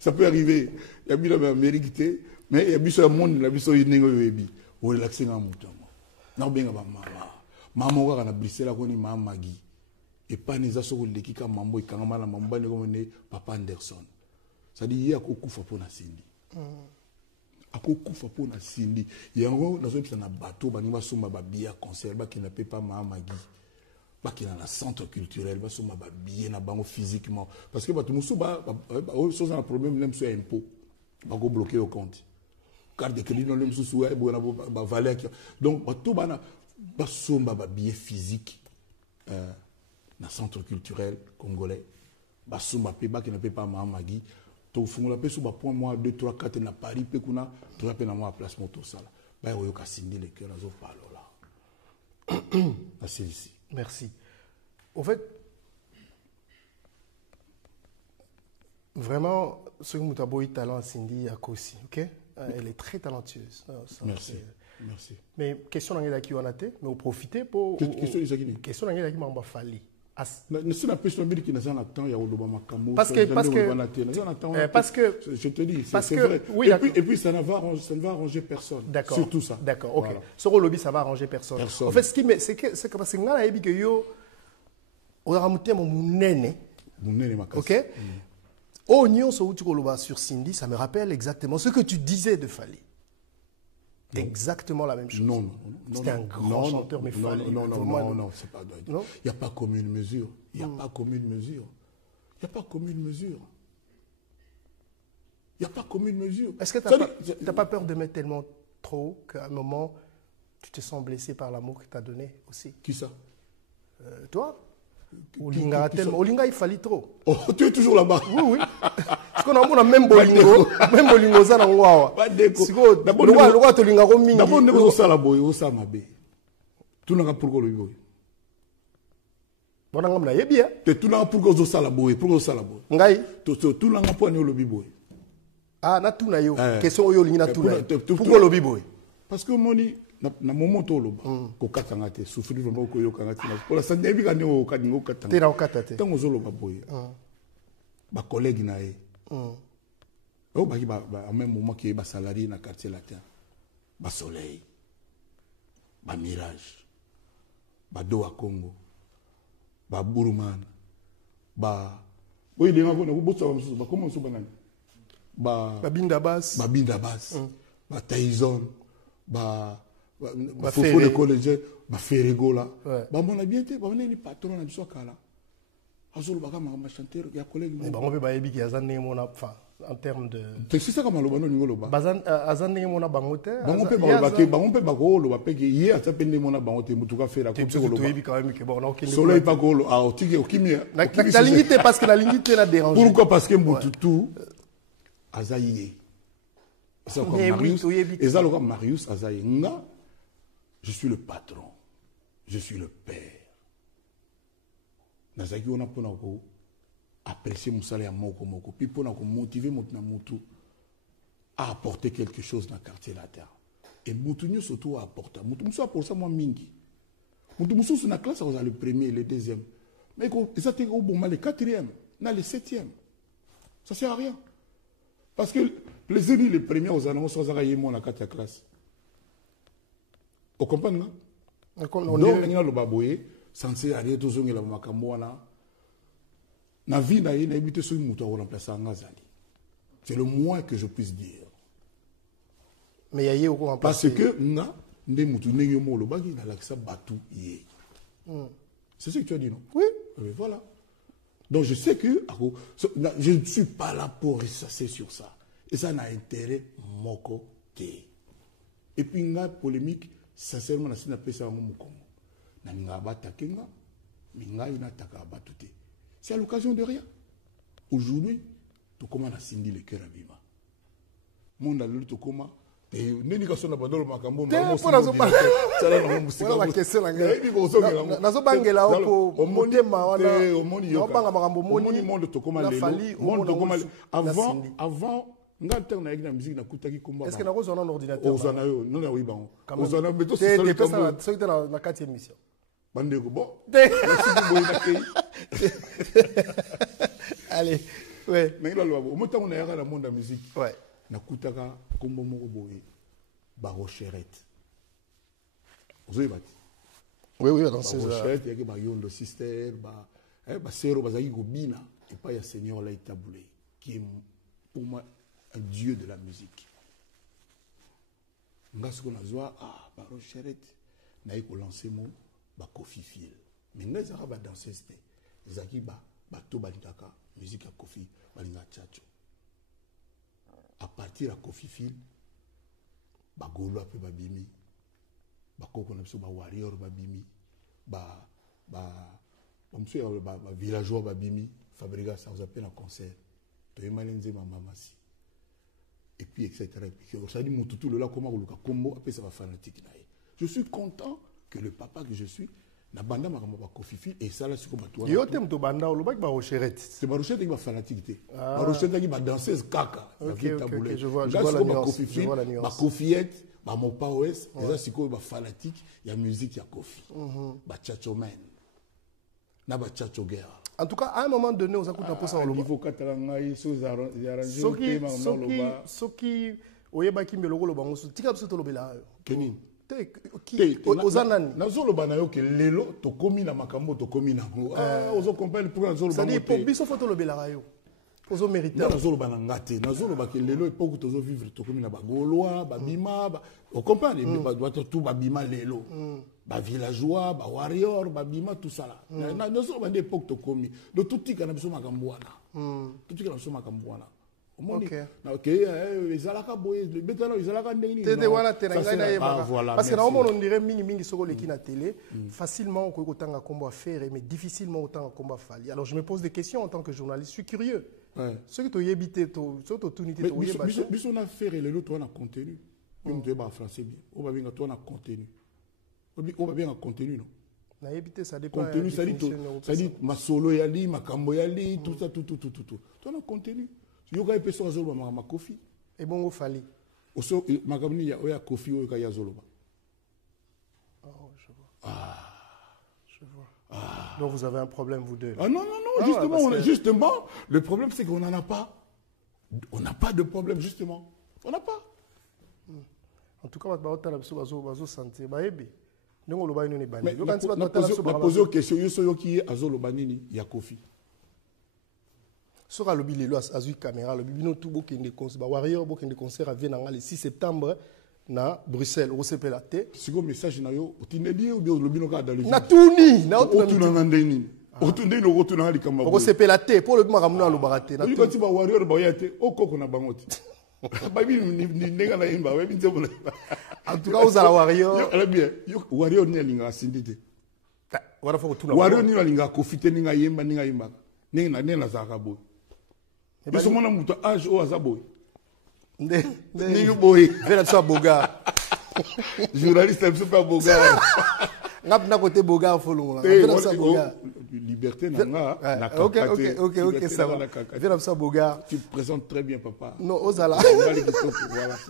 ça peut arriver. Il y a bien l'Amérique, Mais il y a biso monde la biso ningo yebi. O relaxer nga mutu. Na benga ba mama. Mama oka na brisela ko ni mama Magi. Et pas neza soko leki ka mambo ikanga na mamba ne ko ne papa Anderson. Ça dit hier akokufa pona Cindy. Akokufa pona Cindy. Yango nazo pisa na bateau bani ba somba ba bia concert ba ki na pe pas mama Magi. Ba ki na la centre culturel ba somba ba bia na bango physiquement parce que bato musu ba chose un problème même sur impôt. Ba go bloquer au compte. Carte de crédit non le musu ouais ba valer donc bato bana ba somba ba bia physique na centre culturel congolais. Ba somba pe ba ki na pe pas mama Magi. To fungola pe so ba point moi 2 3 4 na Paris pe kuna to pe na moi place moto sala ba yo ka Cindy le cœur azo parlo là. Merci ici. Merci. Au fait, vraiment, ce que Moutaboui talent à Cindy à Kossi, ok? Elle est très talentueuse. Ça, merci. Merci. Mais question d'angela qui en a été, mais au profiter pour. Question d'angela qui m'a fallu. Parce que je te dis, c'est vrai. Oui, et puis ça ne va arranger personne. D'accord. Surtout ça. D'accord, ok. Voilà. Ce lobby, ça va arranger personne. En fait, c'est que parce que nous avons dit que yo, on a ramené mon nene. Ok. Au Nyon sur Cindy, ça me rappelle exactement ce que tu disais de Fally. Exactement la même chose. Non. C'était un grand chanteur, mais Fally. Non, c'est pas. Il n'y a pas comme une mesure. Il n'y a pas comme une mesure. Il n'y a pas comme une mesure. Il n'y a pas comme une mesure. Est-ce que tu n'as pas peur de mettre tellement trop qu'à un moment, tu te sens blessé par l'amour que tu as donné aussi? Qui ça? Toi? Olinga, il fallait trop. Oh, tu es toujours là-bas. Oui. Parce qu'on a même bolingo, ça dans Wawa. D'abord, on est au Salaboy, au Samabé. Tout le monde pour le boy. Bon, on a bien. Tout le monde pour le Salaboy, pour le Salaboy. Ngai. Tout le monde pour le biboy. Ah, na tout na yo. Question yo lingina tout na. Pourquoi le biboy? Parce que moni na moment to loba ko katanga te souffrir vraiment ko yo kanga tina pour la sande bi kane o kadingo katanga te na o katate tango zolo ba boy ba collègue na e o ba ki ba en même moment qui ba salarié na quartier latin ba soleil ba mirage ba do a Congo ba Burumana ba oyi de ngako na ko botsa ba comment so banani ba binda bas ba Tyson ba Fofo de collège ba Ferrego là ba mon bien te ba on est patron na biso kala azolo ba kama chanteur ya collègue ba on peut ba yebi ki azane mona enfin en termes de c'est ça comme lo bano ngolo ba bazan azane mona bangote ba on peut ba ko lo ba peke hier ça pende mona bangote mutuka fera ko ko to yebi quand même que bon na aucun soleil pas ko a otike okimia la limite parce que la limite la dérange. Pourquoi? Parce que mututu azaïe c'est comme Marius et ça le comme Marius azaïe nga. Je suis le patron. Je suis le père. Nazaki on a pour nous apprécier mon salaire moko moko. Puis pour nous motiver mon mutu à apporter quelque chose dans le quartier latin. Et mutu nous surtout à apporter. Mutu nous pour ça moi mingi. Mutu nous sur la classe on a le premier et le deuxième. Mais ça t'est au bon mal le quatrième, dans le septième. Ça sert à rien. Parce que les ennemis les premiers aux annonces aux araillés moi la quatrième classe. Vous comprenez? Donc, on est le baboye, censé aller tous les jours na vie na yé habité sur une moto à remplacer Ngazali. C'est le moins que je puisse dire. Mais il y a eu parce que nga ne mutu ne yomo le bagi na laksa batu yé. C'est ce que tu as dit, non? Oui. Voilà. Donc je sais que je ne suis pas là pour ressasser sur ça. Et ça n'a intérêt moko te. Et puis nga polémique. Sincèrement, je suis appelé ça en Congo. C'est à l'occasion de rien. Aujourd'hui, tu commences à Cindy le cœur à vivre. Mon allo tu commences. Et n'éducation n'a pas de macambo. La question là. Nazo bangela au avant est-ce que nous avons un ordinateur? Non, oui, bon. Nous avons la quatrième émission. Allez, ouais. Mais là, on a la musique. Ouais. nakutaka kombo moko boye ba Rocherette. Vous avez bâti. Oui, dans ces Rocherette, il y a ba Yondo Sister, ba Sero Bazaki Gobina, et pas il y a Seigneur Lai Taboulé, qui est pour moi un dieu de la musique. Ngas qu'on a zoa ba Rocherette, naï ko lancer mon ba Kofi Fil. Mais nous avons ba danser c'était Zaki ba to balingaka musique à Kofi balinga tchatcho. À partir de Kofi Fil, ba Golo pe ba bimi, ba Koko na ba warrior ba bimi, ba villageois ba bimi, Fabriga ça vous appelle un concert. To emalenze ma mamasi. Et puis etc. Ça dit mon toutou le là comment le combo après ça va fanatique naï. Je suis content que le papa que je suis na banda makamba ba Kofi Fil et ça là c'est comme toi. Yo tem to banda o lobak ba Rocherette. C'est ba Rocherette qui va fanatique. Ba Rocherette qui va danseuse kaka. OK, je vois la nuance. Ba Kofiette, ba Mopa OS, ça c'est quoi ba fanatique, il y a musique, il y a Kofi. Ba Chacho Man. Na ba Chacho Guerre. En tout cas, à un moment donné, on a coupé un peu ça au niveau katalanga so soki oyeba ki mbeloko lo bango tika biso to lobela Kenin. Ozanani. Nazoloba na yo ke lelo to komi na makambo to komi na ngo. Ozo comprendre pour nazoloba. Ça dit pour biso photo lobela yo. Ozo mériter. Nazoloba na ngate, nazoloba ke lelo epoku tozo vivre to komi na ba Gaulois, ba bima, on comprend ba doit tout ba bima lelo. Ba villageois, ba warrior, ba bima tout ça là. Nazoloba de époque to komi. Do tout tika na biso makambo wana. Tout tika na biso makambo wana. OK. OK, ezalaka boye, betalo ezalaka ndeni. Tete wana teranga na yeba. Parce que normalement on dirait mingi soko leki na télé, facilement on peut tanga combo à faire mais difficilement autant combo à fali. Alors je me pose des questions en tant que journaliste, je suis curieux. Ce que tu yebité to, ce que tu unité to yeba. Mais on a fait le lot on a contenu. Comme tu es en français bien. On va bien toi on a contenu. On va bien en contenu non. Na yebité ça dépend. Contenu ça dit ma solo yali, ma kambo yali, tout ça tout. Toi on a contenu. Yoga e peso azoloba ma Kofi. Et bon au fali. Oso makamni ya oya Kofi oyo kaya azoloba. Oh, je vois. Je vois. Donc vous avez un problème vous deux. Ah non, justement, le problème c'est qu'on n'en a pas. On n'a pas de problème justement. On n'a pas. En tout cas, on va sentir baebi. Nous on le voit une bani. Mais la poser question yo qui azoloba nini ya Kofi. Sur le billet, azui caméra, le bibino tout beau qui est concert, warrior beau qui est concert à Vienne le 6 septembre na Bruxelles, au CPLAT. C'est quoi message na yo? Otinedi ou bien le bibino ka dans le. Na tuni, na otuna ngandeni. Otundeni no otuna ali kama. Au CPLAT pour le bima ramuna lo barate. Na tuni ba warrior ba yate, okoko na bangoti. Babi ni nenga na imba, webi nzebo na. En tout cas, vous allez warrior. Ala bien, warrior ni alinga sindite. Wala faut tuna. Warrior ni alinga kofite ninga yemba ninga imba. Nena zakabo. Mais ce moment où tu as âge au Azaboy. N'est-ce boy. Vers ça Boga. Journaliste aime super Boga. N'a côté Boga follow. Vers ça Boga. Liberté n'a. OK, ça va. Vers ça Boga. Tu présentes très bien papa. Non, Ozala. Voilà, c'est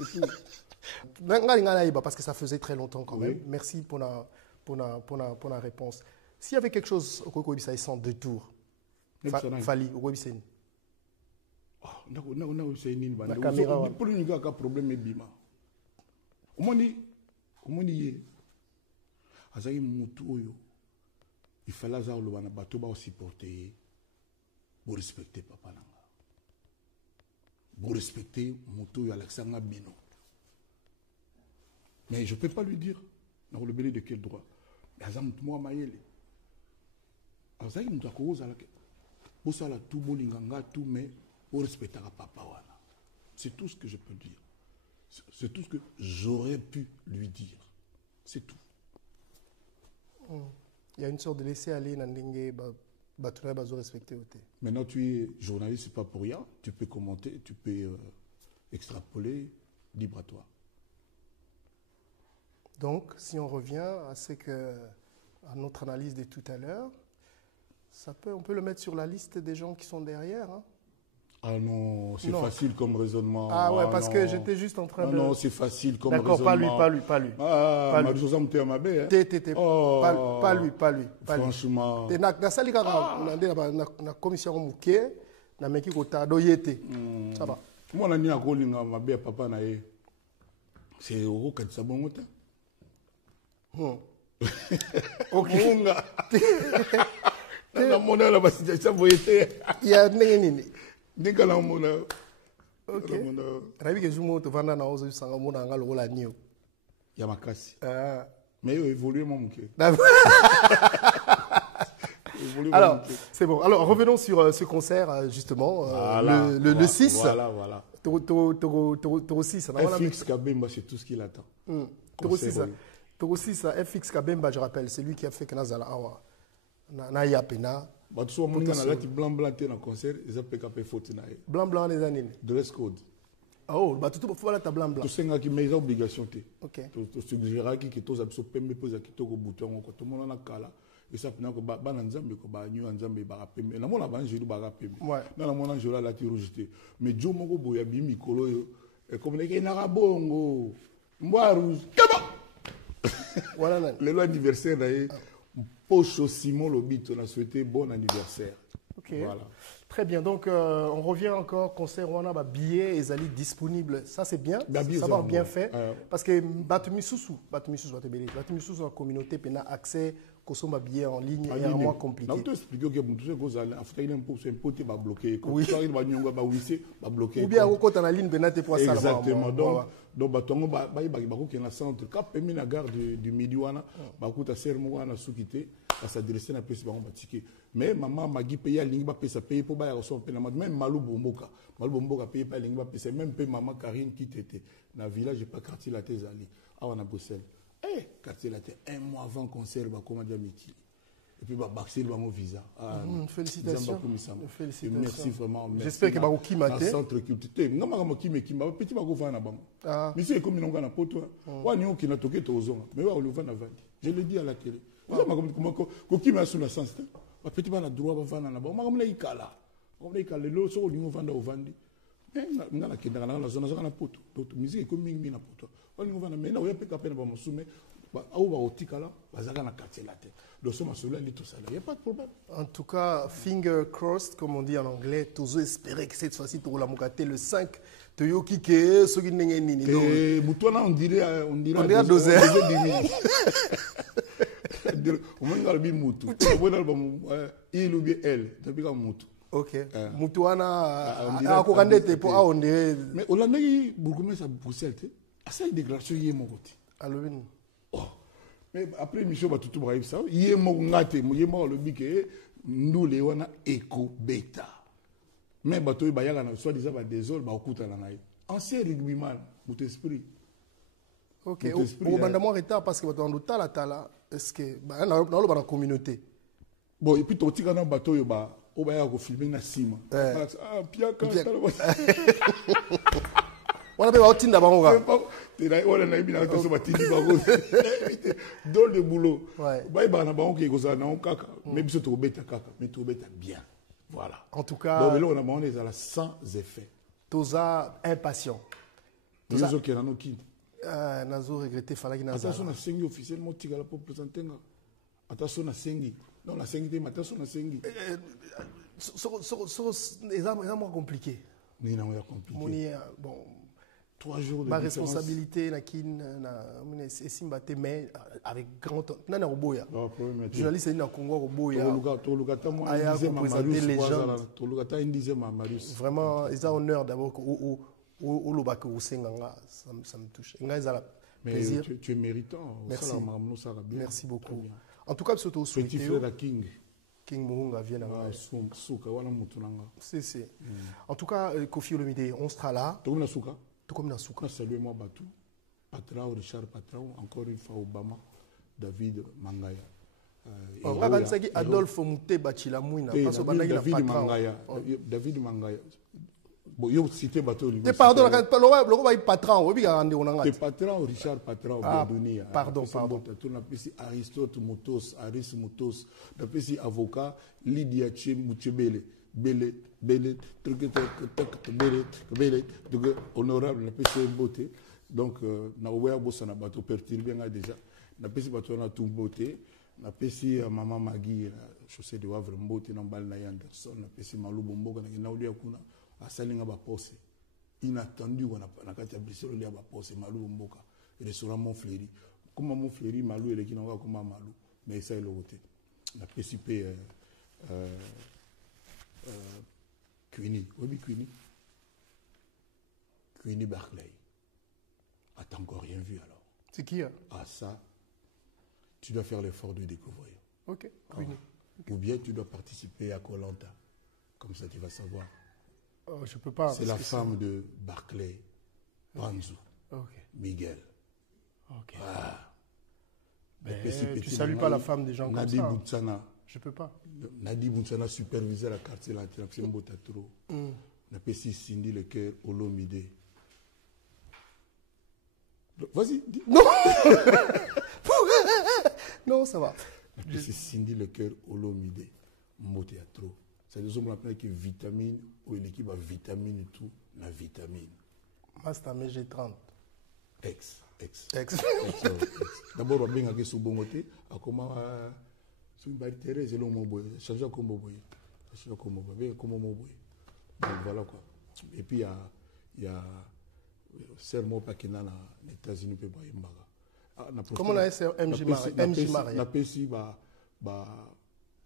tout. Parce que ça faisait très longtemps quand même. Merci pour la réponse. S'il y avait quelque chose au Koko Ibisa sans détour. Fali au Ibiseni. Non, c'est une bande. Pour nous, il y a un problème bima. Omoni ye. Azayi mutu oyo. Il fallait avoir le bana bateau ba supporter. Pour respecter papa nanga. Pour respecter mutu oyo Alexandre Bino. Mais je ne peux pas lui dire. Dans le belé de quel droit? Mais Azam moi maïele. Azayi mutu akoza la ke. Bosala tout bolinganga tout mais pour respecter papa wana. C'est tout ce que je peux dire. C'est tout ce que j'aurais pu lui dire. C'est tout. Il y a une sorte de laisser aller dans les bâtonnets bazo respecter aussi. Maintenant tu es journaliste, c'est pas pour rien. Tu peux commenter, tu peux extrapoler, libre à toi. Donc, si on revient à notre analyse de tout à l'heure, on peut le mettre sur la liste des gens qui sont derrière. Hein? Ah non, c'est facile comme raisonnement. Ah ouais, parce que j'étais juste en train de... Non, c'est facile comme raisonnement. D'accord, pas lui. Ah, Marie-Josée m'était à ma baie. Pas lui. Franchement. Na commission mouké, na meki ko ta doyete. Ça va. Moi, on a dit à Kolinga, ma belle papa, c'est au cas de sa bonne mota. Ok. La monnaie, la base, ça va être. Il y a nini. Dès que la monnaie. Ok. Rabi que jumo to vanda na ozo sanga mona nga lokola nio. Il y a ma casse. Ah. Mais il évolue mon mouké. Alors, c'est bon. Alors, revenons sur ce concert, justement, voilà, le 6. Voilà. Toro 6. FX Kabemba, c'est tout ce qu'il attend. Toro 6, FX Kabemba, je rappelle, c'est lui qui a fait Kanazala Awa. Na Yapena. Bah, tout ça, mon gars, là, tu blanc dans le concert, ils ont PKP faute. Blanc, les années. Dress code. Oh, bah, tout le monde a blanc. Tout ça, qui met des obligations. Ok. Tu suggéreras que tous les gens posent un bouton, tout le monde a kala. Et ça, pendant que ba nzambe ko ba nyu nzambe ba rapembe. Na mona ba njiru ba rapembe. Na na mona njola la ti rejeté. Mais jo moko boya bi mikolo yo. Et comme les na bongo. Mboa rouge. Voilà. Le anniversaire d'ailleurs. Pocho Simon Lobito, on a souhaité bon anniversaire. Ok. Voilà. Très bien. Donc, on revient encore. Concert Wana, billet et Zali disponible. Ça, c'est bien. Ça va bien fait. Parce que Batumisusu, la communauté, a accès à billet en ligne et à moins compliqué. Je expliqué que c'est un pote bloqué. Oui. Ou bien, au en ligne, pour ça. Exactement. Donc, le centre, quand on la gare du Midi, on a soukité, à s'adresser à la place de mais maman m'a dit payer ligne ba pesa payer pour ba reçoit même Malou Bomboka payer pas ligne ba pesa même payer maman Karine qui était dans village pas quartier la Tezali à on a Bruxelles quartier la un mois avant concert ba commander miti et puis ba baxer ba mon visa félicitations. Merci vraiment. J'espère que ba ki maté centre culturel ngama ki me kimba petit ba go va na bango mais c'est comme non na poto wa ni ki na toke tozonga mais wa le va na vandi je le dis à la télé comment qui m'a sous la sens petit bana droit ba vana na ba makamna ikala le so lingo vanda ovandi ngana kinda na zona zona poto to musique ko mingi na poto lingo vana mais na oya peka pena ba musume ba au ba otikala bazaka na quartier la tête le so masolo ali tout ça il y a pas de problème. En tout cas, finger crossed comme on dit en anglais, tous espérer que cette fois-ci pour la mukate le 5 Toyoki ke so ki ndenge nini donc mutona on dirait doser au moins dans le bimutu il ou bien elle depuis quand mutu ok mutuana akokandete po aonde mais olandaki bourgmestre à Bruxelles te asa déclaration yé mokoti alobini mais après mission ba tutu ba ça yé moko ngate yé moko lobi ke ndule wana eco beta mais bato yi bayaka na soit disant ba désol ba okutana na ancien rugbyman mutu esprit. Ok, au bandamon retard parce que bato en tala est-ce que ba na la communauté bon et puis to tika na bato yo ba o ba ya ko filmer na sima piaka wana pe ba otinda bango ka tena wala na ibina to so batindi bango dans le boulot ba ba na bango ki ko za na kaka mais biso to beta kaka mais to beta bien voilà en tout cas donc là on a on est à la sans effet toza impatient toza qui na no ki nazo regretter falaki na attention na sengi officiellement tigala pour présenter nga attention na sengi non la sengi te attention na sengi extrêmement compliqué ni na ya compliqué moni bon 3 jours de ma responsabilité na kin na esimba te mais avec grand na roboya journaliste na Congo roboya to lugata moi Marius vraiment ils ont honneur d'abord au lobaka usenganga ça me touche ngazala plaisir tu es méritant. Merci. Merci beaucoup. En tout cas, surtout petit frère King Muhunga vient c'est. En tout cas, Kofi Olomide, on sera là. Tout comme na souka. Salut moi Batou. Patrao, Richard Patrao, encore une fois Obama, David Mangaya. On a dit Adolphe Mouteba Chilamouina parce que David Mangaya. Bon, yo cité bateau lui. Pardon, le patron, oui, le patron Richard Patron Biadouni. Pardon. Tu n'as plus Aristote Moutos, Aris Moutos, tu n'as plus avocat Lydia Mouchebele, Bele, honorable, tu n'as plus beauté. Donc, na ouvert bossa na bateau perturbé déjà. Na plus bateau na tout beauté. Na plus maman Magui, chaussée de Wavre beauté na bal na Anderson, na plus Malou Bomboka na Naudia Kuna. Asalinga ba pose inattendu on a pas Bruxelles il y a pas c'est Malou Mboka et restaurant Montfleury comme Montfleury Malou et qui n'ont pas comme Malou mais ça est le côté on a participé Queenie oui Queenie Barclay ah t'as encore rien vu alors c'est qui ah ça tu dois faire l'effort de découvrir ok Queenie ou bien tu dois participer à Koh Lanta comme ça tu vas savoir. Je peux pas. C'est la femme de Barclay, Panzu, Miguel. Ok. Ah. Tu salues pas la femme des gens Nadi comme ça. Boutsana. Je peux pas. Nadi Boutsana supervisait la quartier latin. C'est un beau tatouage. Na pesi Cindy le cœur Olomide. Vas-y, dis. Non. Non, ça va. Na pesi Cindy le cœur Olomide. Mot théâtre. C'est des hommes qui ont vitamine ou l'équipe a vitamine et tout, la vitamine. Master MG30. Ex. D'abord, on va bien sur bon côté. Comment sur une barre Thérèse, c'est l'homme boy. Changer comme boy. Donc voilà quoi. Et puis il y a serment pas qu'il y a les États-Unis peut pas y mbaga. Comment on a essayé MJ Maria? Na pesi ba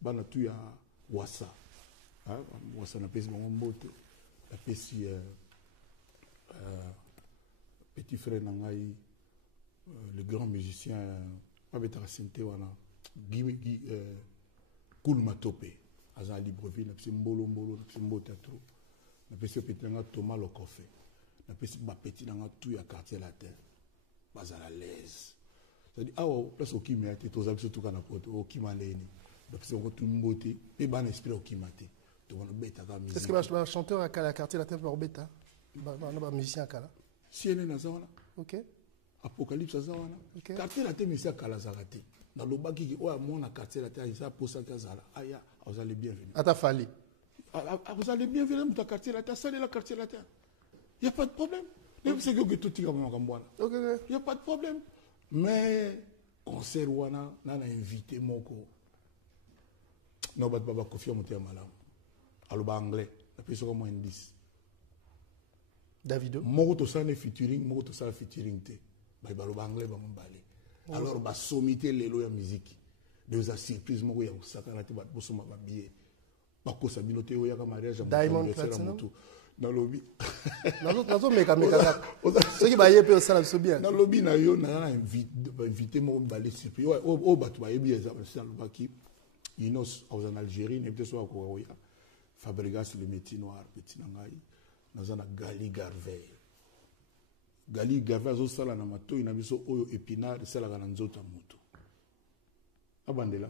na tu ya wasa. Wasa na pesi bango mbote. Na pesi petit frère Nangai, le grand musicien, Abetara Sente wana, Guy Koul Matope, Azan Libreville, na pesi mbolo, na pesi mbo teatro, na pesi petit nanga Thomas Lokofe, na pesi ba petit nanga tout ya quartier latin, baza à l'aise. C'est-à-dire, là c'est au Kim, tu es aux habits tout kana pote, au Kim aleni, na pesi on tout mbote, et ban esprit au Kimate, tu vas beta ka musique. Est-ce que le chanteur à quartier latin pour beta, ba musicien kala? Si elle est dans ça, ok. Apocalypse ça, quartier latin musicien kala zarate. Dans le baki qui oya mon quartier latin, il ça pour ça kazala. Aya, vous allez bienvenue. Ata Fali. Vous allez bienvenue dans quartier latin, ça la quartier latin. Il y a pas de problème. Même c'est que tout est comme Kambouana. OK. Il y a pas de problème. Mais concert wana na invité moko. Non bat baba Kofi monter malam. Alo ba anglais, la personne comme indice. Davido. Moko to ça ne featuring, moko to ça featuring te. Ba balo ba anglais ba mbale. Alors ba sommité lelo ya musique. Deux a surprise moko ya sakana te ba bosoma ba billet. Ba ko sa binote o ya ka mariage à Diamond Platinum. Dans le lobby. Nazo meka. Ce qui ba yé pe au sala so bien. Dans le lobby na yo na invité mo mbale surprise. O batu ba yebi za le baki. Inos en Algérie, n'était soit quoi ya. Fabregas le métier noir petit nangai. Nazana Gali Garvey. Gali Garvey azo sala na mato ina biso oyo épinard sala na nzota moto. Abandela.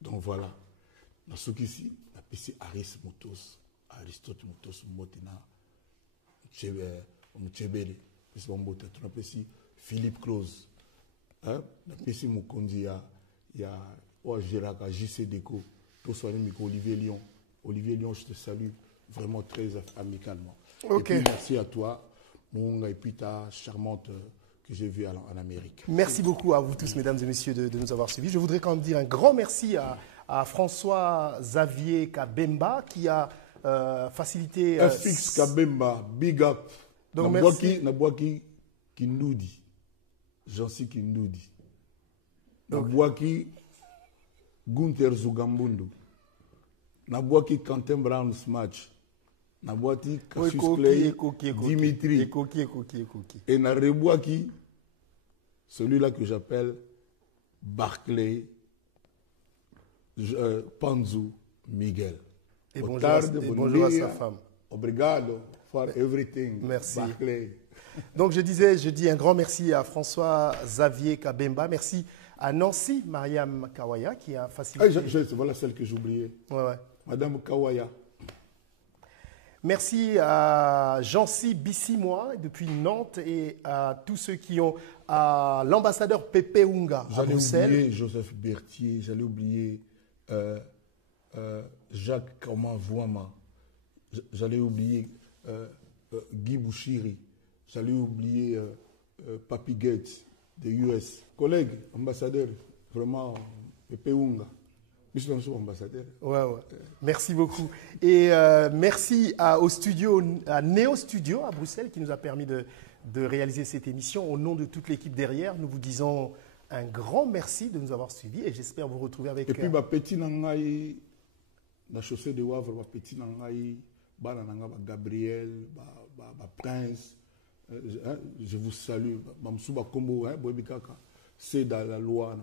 Donc voilà. Na sukisi na pesi Aristote Motos motina Mchebele pesi bombote na pesi Philippe Close. Hein? Na pesi mokonzi ya o Géraka JC Deco to soigner miko Olivier Lyon je te salue vraiment très amicalement. Okay. Et puis merci à toi Munga et puis ta charmante que j'ai vue en Amérique. Merci beaucoup à vous tous mesdames et messieurs de nous avoir suivis. Je voudrais quand même dire un grand merci à François Xavier Kabemba qui a facilité FX Kabemba, big up. Donc merci. Nabwaki Kindoudi. Jansi Kindoudi. Nabwaki Gunther Zugambundu. Nabwaki Quentin Brown Smatch. Nabwaki Cassius Clay, Dimitri. Et Narebwaki, celui-là que j'appelle Barclay, Panzu, Miguel. Et bonjour à sa femme. Obrigado for everything. Merci. Barclay. Donc je dis un grand merci à François Xavier Kabemba. Merci à Nancy Mariam Kawaya qui a facilité. Voilà celle que j'oubliais. Ouais. Madame Kawaya. Merci à Jancy Bissimois depuis Nantes et à tous ceux qui ont à l'ambassadeur Pepe Unga à Bruxelles. J'allais oublier Joseph Berthier, j'allais oublier Jacques Kamavouama, j'allais oublier Guy Bouchiri, j'allais oublier Papi Gates de US. Collègues, ambassadeurs, vraiment Pepe Unga. Je suis notre ambassadeur. Ouais. Merci beaucoup. Et merci au studio, à Néo Studio à Bruxelles qui nous a permis de réaliser cette émission. Au nom de toute l'équipe derrière, nous vous disons un grand merci de nous avoir suivis et j'espère vous retrouver avec... Et puis, petit nangai, la chaussée de Wavre, petit nangai, Gabriel, Prince, je vous salue. Mamsuba Kombo, Boebikaka. C'est dans la loi.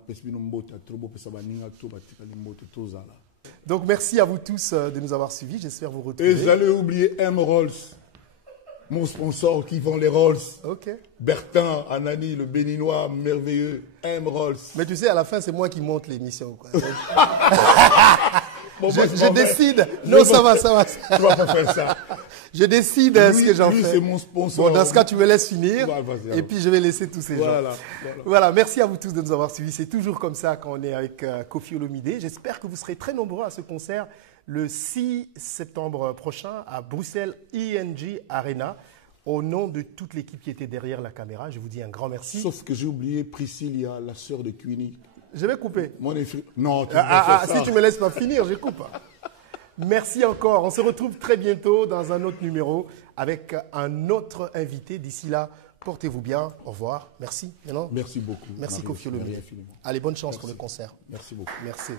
Donc merci à vous tous de nous avoir suivis. J'espère vous retrouver. Et j'allais oublier M. Rolls, mon sponsor qui vend les Rolls. Ok. Bertin, Anani, le béninois merveilleux, M. Rolls. Mais tu sais, à la fin, c'est moi qui monte l'émission. Bon, je décide. Non, ça va. Tu vas pas faire ça. Je décide ce que j'en fais. C'est mon sponsor. Bon, dans ce cas, tu me laisses finir. Vas-y, et puis, je vais laisser tous ces gens. Voilà, merci à vous tous de nous avoir suivis. C'est toujours comme ça quand on est avec Koffi Olomide. J'espère que vous serez très nombreux à ce concert le 6 septembre prochain à Bruxelles ING Arena. Au nom de toute l'équipe qui était derrière la caméra, je vous dis un grand merci. Sauf que j'ai oublié Priscilla, la sœur de Queenie. Je vais couper. Non, si tu me laisses pas finir, je coupe. Merci encore. On se retrouve très bientôt dans un autre numéro avec un autre invité. D'ici là, portez-vous bien. Au revoir. Merci. Merci beaucoup. Merci Koffi Olomide. Allez, bonne chance pour le concert. Merci beaucoup. Merci.